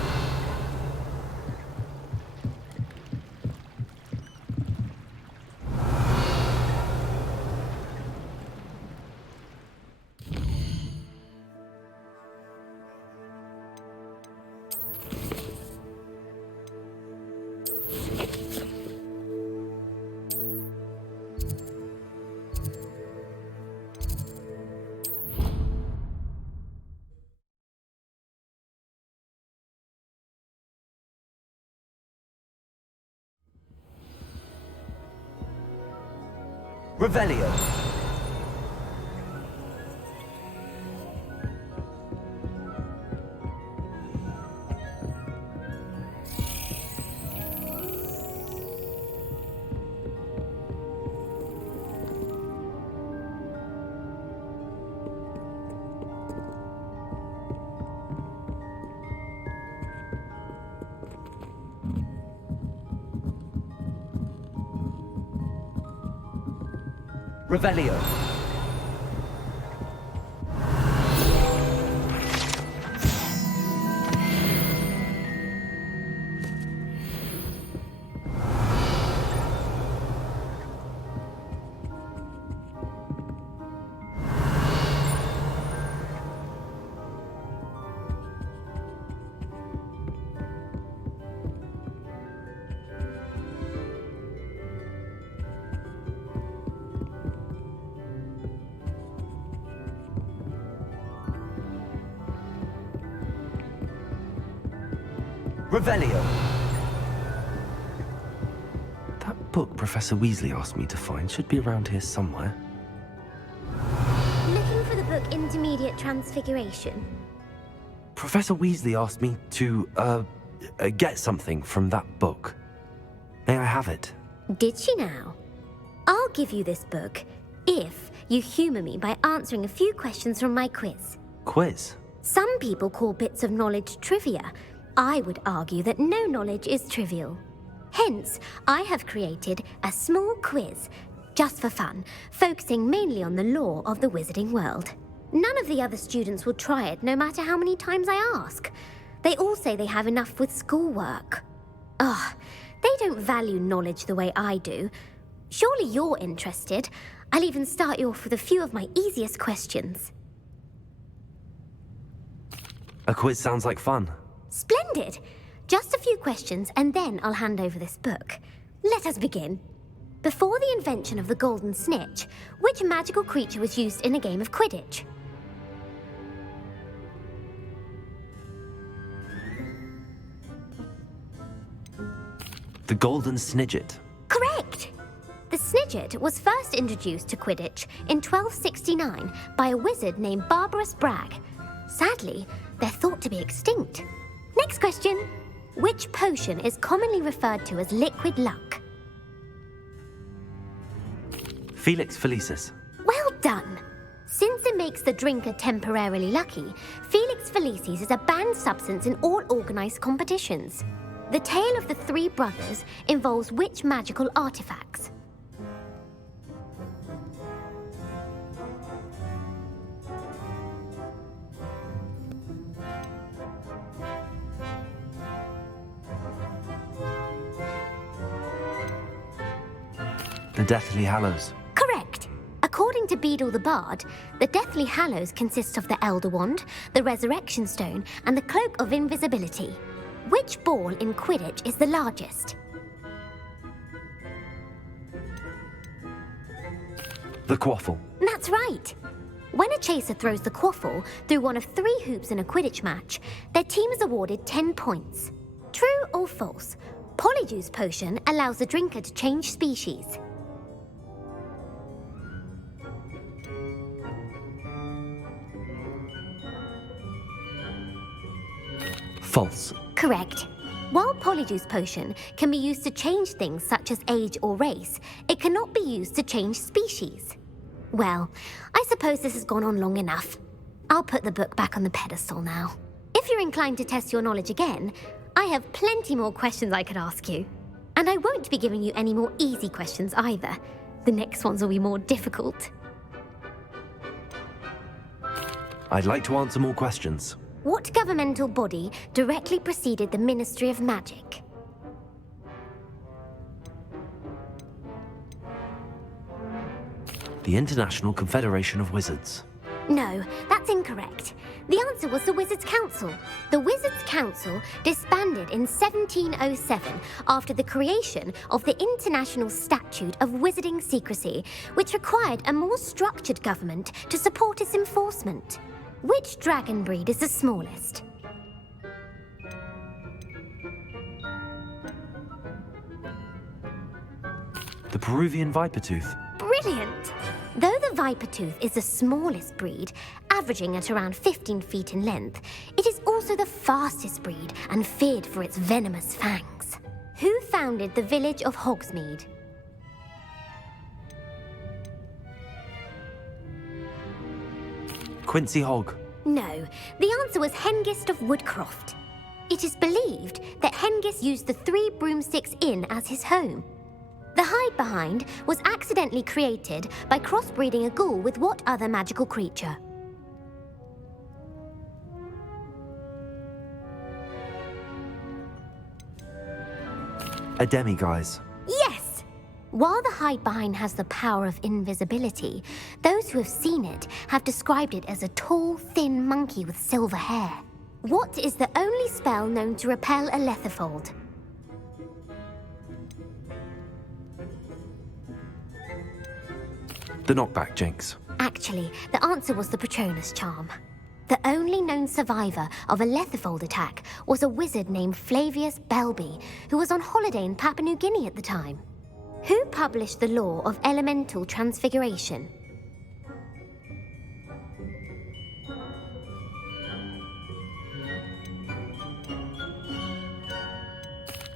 Revelio. Revelio. Revelio! That book Professor Weasley asked me to find should be around here somewhere. Looking for the book Intermediate Transfiguration? Professor Weasley asked me to, get something from that book. May I have it? Did she now? I'll give you this book if you humour me by answering a few questions from my quiz. Quiz? Some people call bits of knowledge trivia. I would argue that no knowledge is trivial. Hence, I have created a small quiz, just for fun, focusing mainly on the lore of the wizarding world. None of the other students will try it, no matter how many times I ask. They all say they have enough with schoolwork. Ugh, they don't value knowledge the way I do. Surely you're interested. I'll even start you off with a few of my easiest questions. A quiz sounds like fun. Splendid! Just a few questions and then I'll hand over this book. Let us begin. Before the invention of the golden snitch, which magical creature was used in a game of Quidditch? The golden snidget. Correct! The snidget was first introduced to Quidditch in 1269 by a wizard named Barbarous Bragg. Sadly, they're thought to be extinct. Next question. Which potion is commonly referred to as liquid luck? Felix Felicis. Well done! Since it makes the drinker temporarily lucky, Felix Felicis is a banned substance in all organised competitions. The tale of the three brothers involves which magical artifacts? The Deathly Hallows. Correct! According to Beedle the Bard, the Deathly Hallows consist of the Elder Wand, the Resurrection Stone, and the Cloak of Invisibility. Which ball in Quidditch is the largest? The Quaffle. That's right! When a chaser throws the quaffle through one of 3 hoops in a Quidditch match, their team is awarded 10 points. True or false? Polyjuice potion allows the drinker to change species. False. Correct. While Polyjuice potion can be used to change things such as age or race, it cannot be used to change species. Well, I suppose this has gone on long enough. I'll put the book back on the pedestal now. If you're inclined to test your knowledge again, I have plenty more questions I could ask you. And I won't be giving you any more easy questions either. The next ones will be more difficult. I'd like to answer more questions. What governmental body directly preceded the Ministry of Magic? The International Confederation of Wizards. No, that's incorrect. The answer was the Wizards' Council. The Wizards' Council disbanded in 1707 after the creation of the International Statute of Wizarding Secrecy, which required a more structured government to support its enforcement. Which dragon breed is the smallest? The Peruvian Vipertooth. Brilliant! Though the Vipertooth is the smallest breed, averaging at around 15 feet in length, it is also the fastest breed and feared for its venomous fangs. Who founded the village of Hogsmeade? Quincy Hogg. No, the answer was Hengist of Woodcroft. It is believed that Hengist used the 3 Broomsticks Inn as his home. The hide behind was accidentally created by crossbreeding a ghoul with what other magical creature? A demiguise. Yes! While the hide behind has the power of invisibility, those who have seen it have described it as a tall, thin monkey with silver hair. What is the only spell known to repel a letherfold? The knockback jinx. Actually, the answer was the Patronus charm. The only known survivor of a Lethifold attack was a wizard named Flavius Belby, who was on holiday in Papua New Guinea at the time. Who published the law of elemental transfiguration?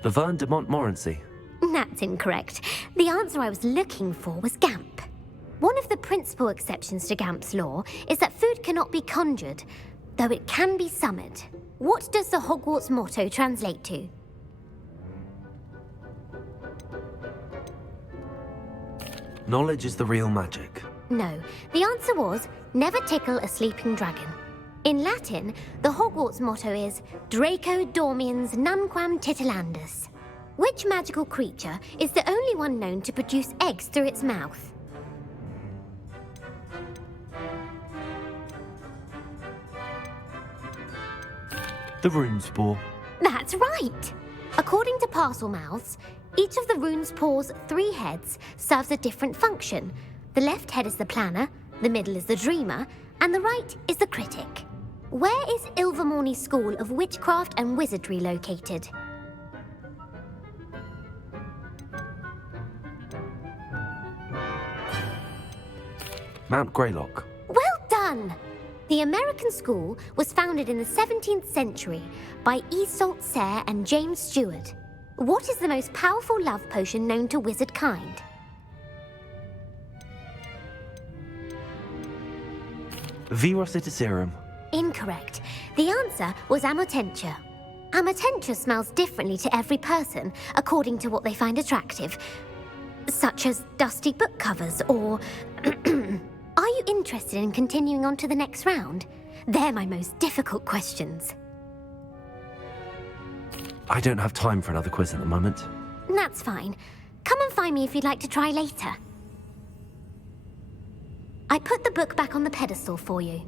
Laverne de Montmorency. That's incorrect. The answer I was looking for was Gamp. One of the principal exceptions to Gamp's law is that food cannot be conjured, though it can be summoned. What does the Hogwarts motto translate to? Knowledge is the real magic. No, the answer was never tickle a sleeping dragon. In Latin, the Hogwarts motto is Draco dormiens nunquam titilandus. Which magical creature is the only one known to produce eggs through its mouth? The rune spore. That's right! According to parcel mouths, each of the rune's paws' 3 heads serves a different function. The left head is the planner, the middle is the dreamer, and the right is the critic. Where is Ilvermorny School of Witchcraft and Wizardry located? Mount Greylock. Well done! The American school was founded in the 17th century by Iseult Sayre and James Stewart. What is the most powerful love potion known to wizard kind? Virositiserum. Incorrect. The answer was Amotentia. Amotentia smells differently to every person, according to what they find attractive, such as dusty book covers or... Are you interested in continuing on to the next round? They're my most difficult questions. I don't have time for another quiz at the moment. That's fine. Come and find me if you'd like to try later. I put the book back on the pedestal for you.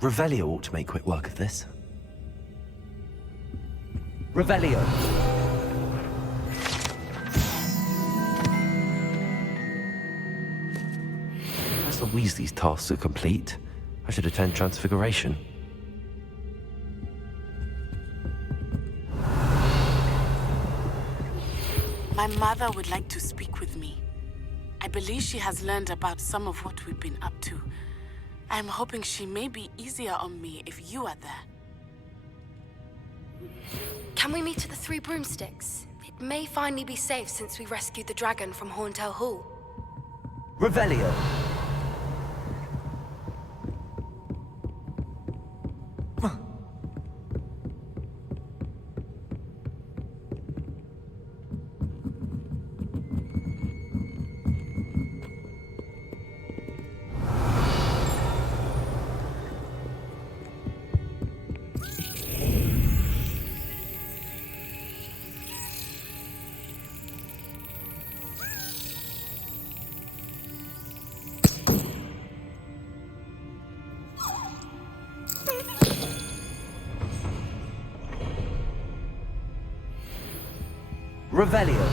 Revelio ought to make quick work of this. Revelio. Professor Weasley's tasks are complete. I should attend Transfiguration. My mother would like to speak with me. I believe she has learned about some of what we've been up to. I'm hoping she may be easier on me if you are there. Can we meet at the Three Broomsticks? It may finally be safe since we rescued the dragon from Horntail Hall. Revelio. Revelio.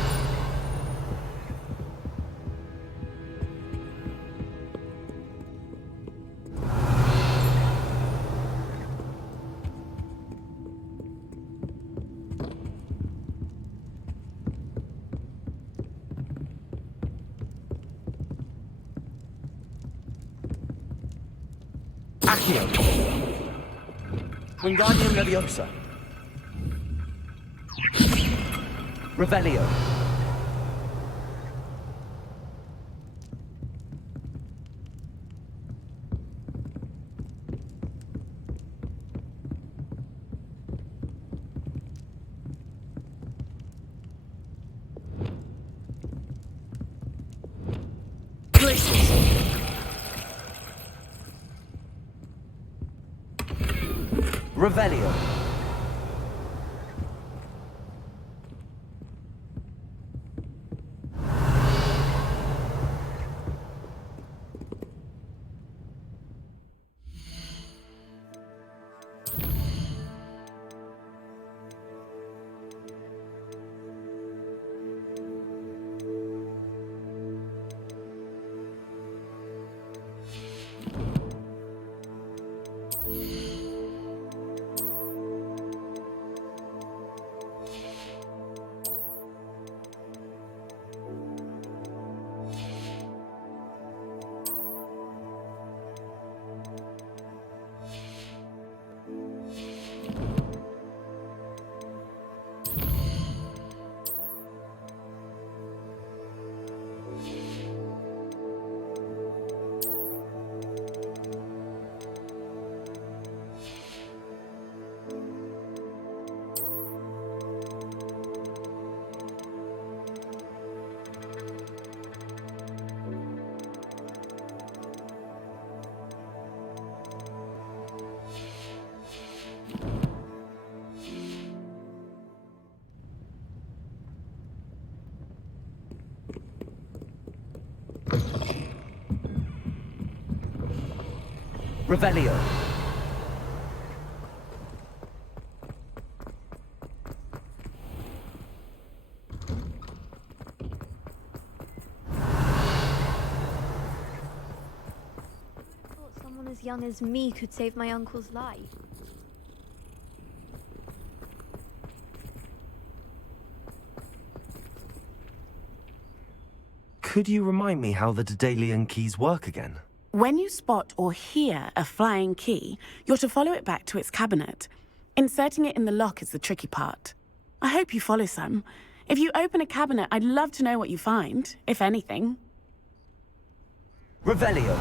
Accio. Wingardium Leviosa. Revelio. Revelio. Revelio. Someone as young as me could save my uncle's life. Could you remind me how the Daedalian keys work again? When you spot or hear a flying key, you're to follow it back to its cabinet. Inserting it in the lock is the tricky part. I hope you follow some. If you open a cabinet, I'd love to know what you find, if anything. Revelio.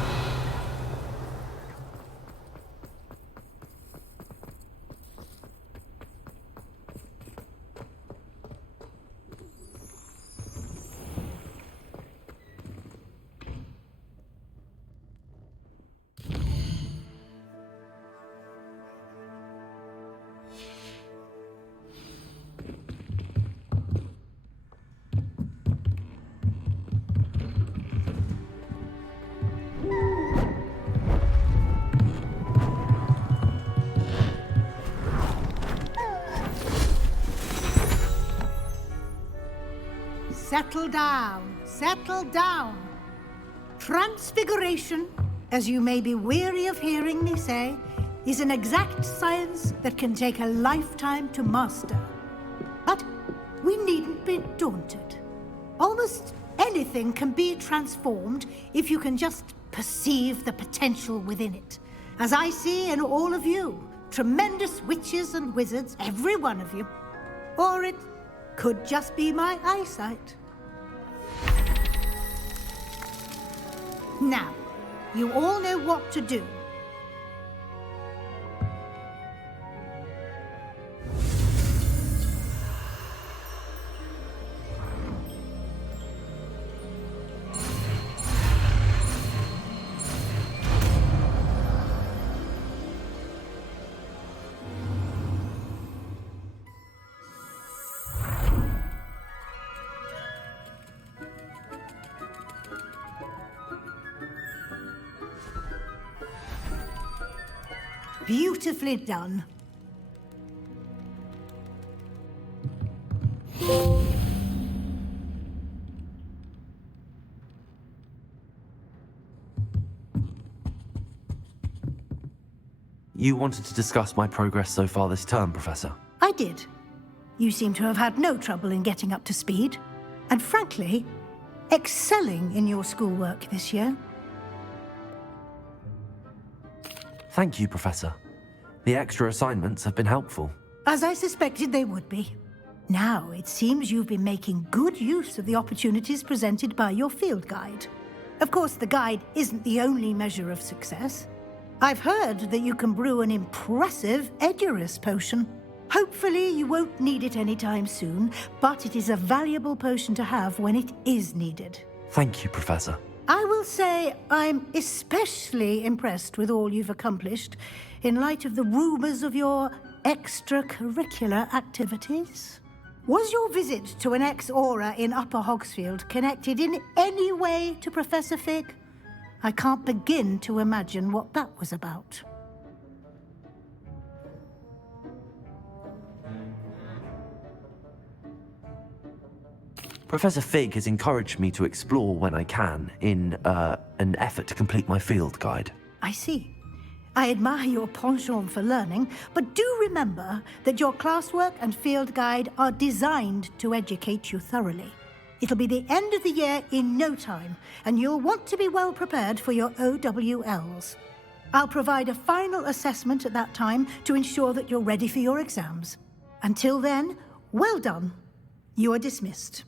Settle down, settle down. Transfiguration, as you may be weary of hearing me say, is an exact science that can take a lifetime to master. But we needn't be daunted. Almost anything can be transformed if you can just perceive the potential within it. As I see in all of you, tremendous witches and wizards, every one of you. Or it could just be my eyesight. Now, you all know what to do. Beautifully done. You wanted to discuss my progress so far this term, Professor. I did. You seem to have had no trouble in getting up to speed. And frankly, excelling in your schoolwork this year. Thank you, Professor. The extra assignments have been helpful. As I suspected they would be. Now, it seems you've been making good use of the opportunities presented by your field guide. Of course, the guide isn't the only measure of success. I've heard that you can brew an impressive Edurus potion. Hopefully, you won't need it anytime soon, but it is a valuable potion to have when it is needed. Thank you, Professor. I will say I'm especially impressed with all you've accomplished in light of the rumors of your extracurricular activities. Was your visit to an ex-aura in Upper Hogsfield connected in any way to Professor Fig? I can't begin to imagine what that was about. Professor Fig has encouraged me to explore when I can in an effort to complete my field guide. I see. I admire your penchant for learning, but do remember that your classwork and field guide are designed to educate you thoroughly. It'll be the end of the year in no time, and you'll want to be well prepared for your OWLs. I'll provide a final assessment at that time to ensure that you're ready for your exams. Until then, well done. You are dismissed.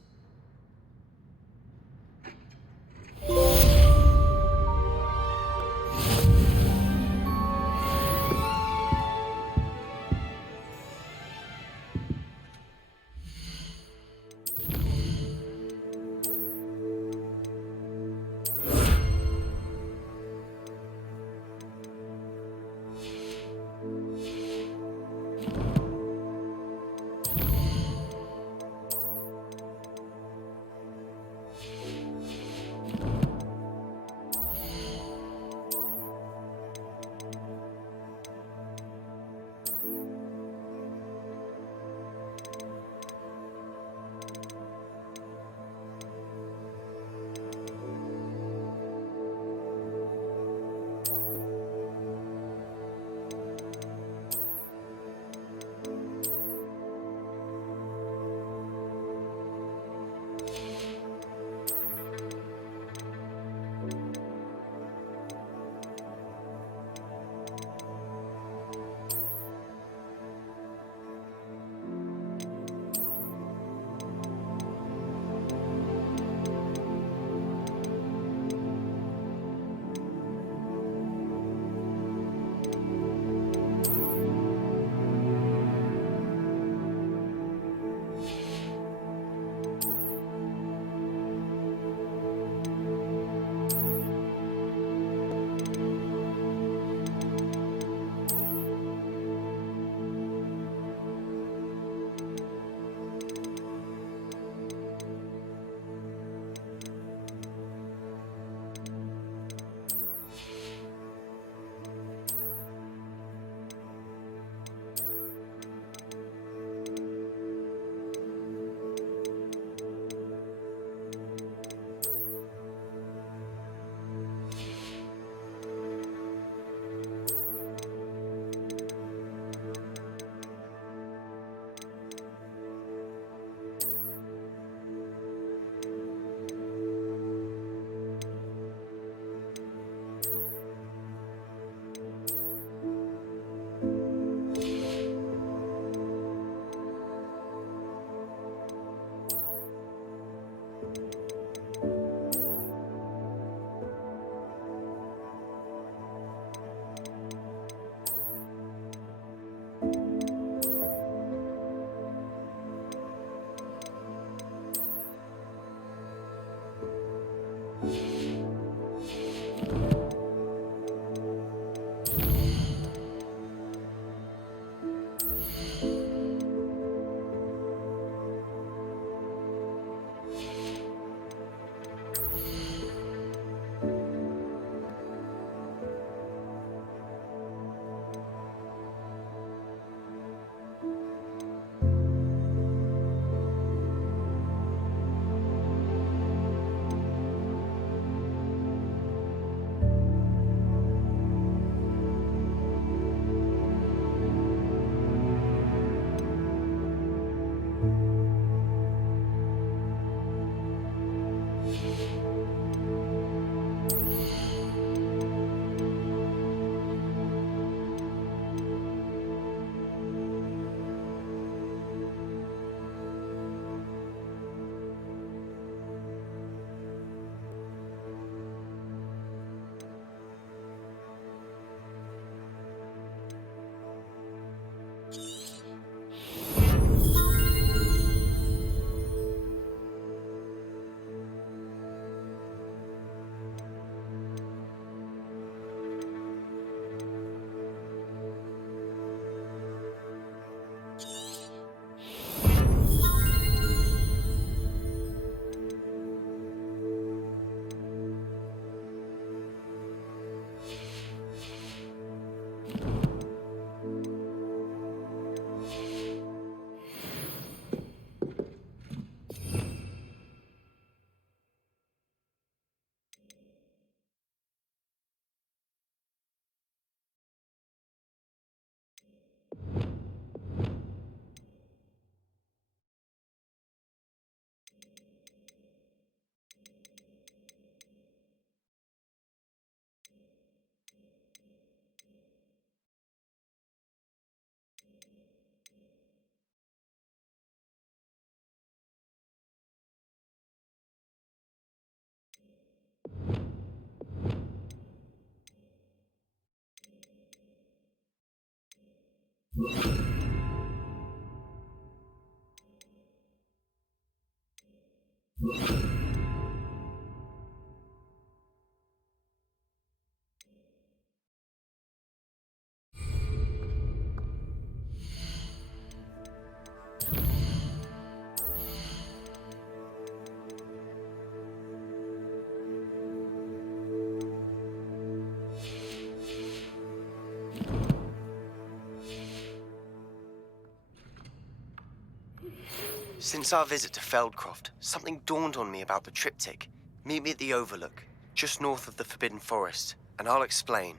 Since our visit to Feldcroft, something dawned on me about the triptych. Meet me at the Overlook, just north of the Forbidden Forest, and I'll explain.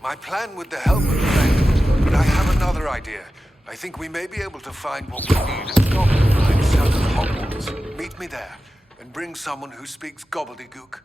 My plan would the help of the friend, but I have another idea. I think we may be able to find what we need at the Goblin Mine south of Hogwarts. Meet me there, and bring someone who speaks gobbledygook.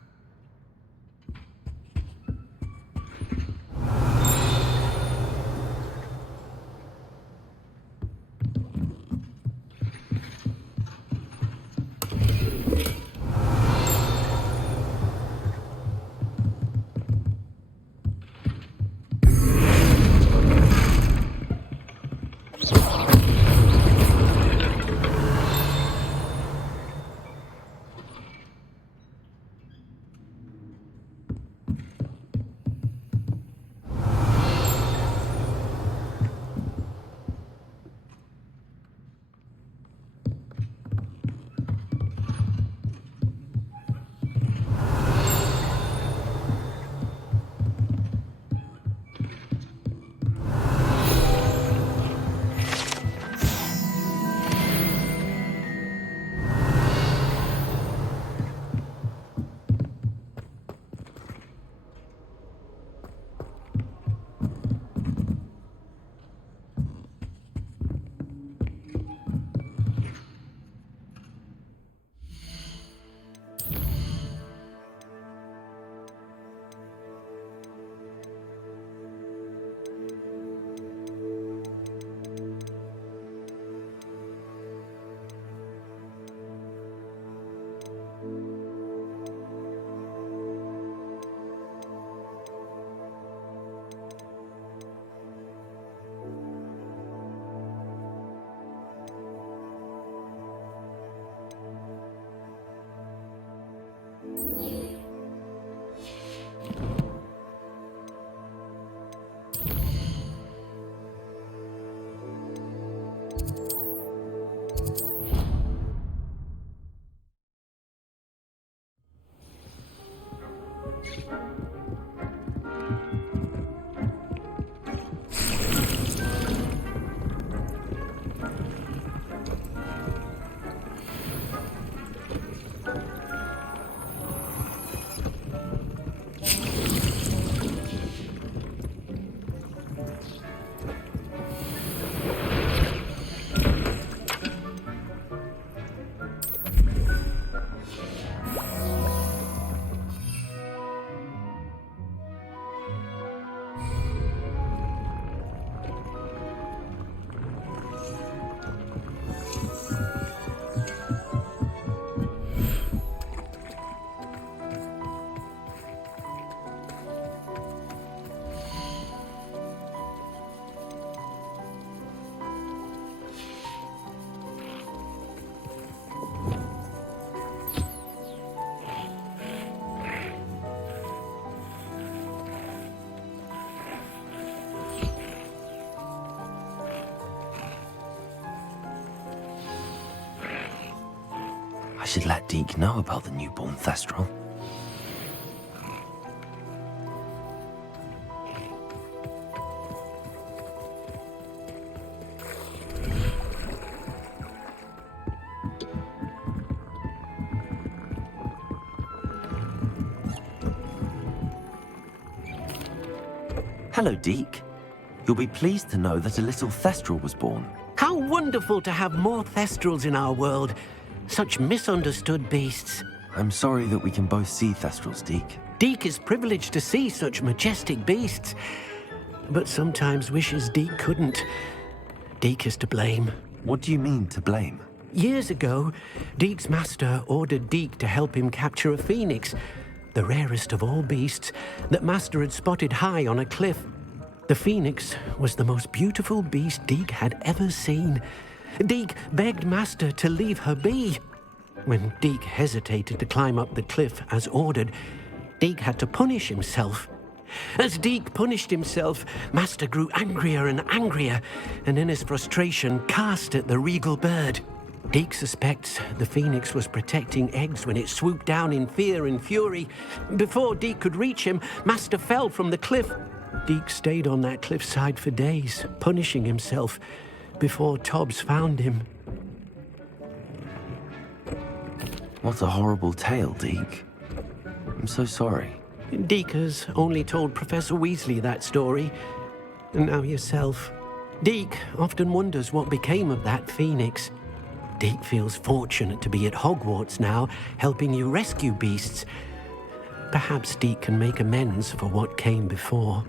I should let Deke know about the newborn Thestral. Hello, Deke. You'll be pleased to know that a little Thestral was born. How wonderful to have more Thestrals in our world. Such misunderstood beasts. I'm sorry that we can both see Thestrals, Deke. Deke is privileged to see such majestic beasts, but sometimes wishes Deke couldn't. Deke is to blame. What do you mean, to blame? Years ago, Deke's master ordered Deke to help him capture a phoenix, the rarest of all beasts, that master had spotted high on a cliff. The phoenix was the most beautiful beast Deke had ever seen. Deke begged Master to leave her be. When Deke hesitated to climb up the cliff as ordered, Deke had to punish himself. As Deke punished himself, Master grew angrier and angrier, and in his frustration cast at the regal bird. Deke suspects the phoenix was protecting eggs when it swooped down in fear and fury. Before Deke could reach him, Master fell from the cliff. Deke stayed on that cliffside for days, punishing himself, before Tobbs found him. What a horrible tale, Deke. I'm so sorry. Deke has only told Professor Weasley that story, and now yourself. Deke often wonders what became of that phoenix. Deke feels fortunate to be at Hogwarts now, helping you rescue beasts. Perhaps Deke can make amends for what came before.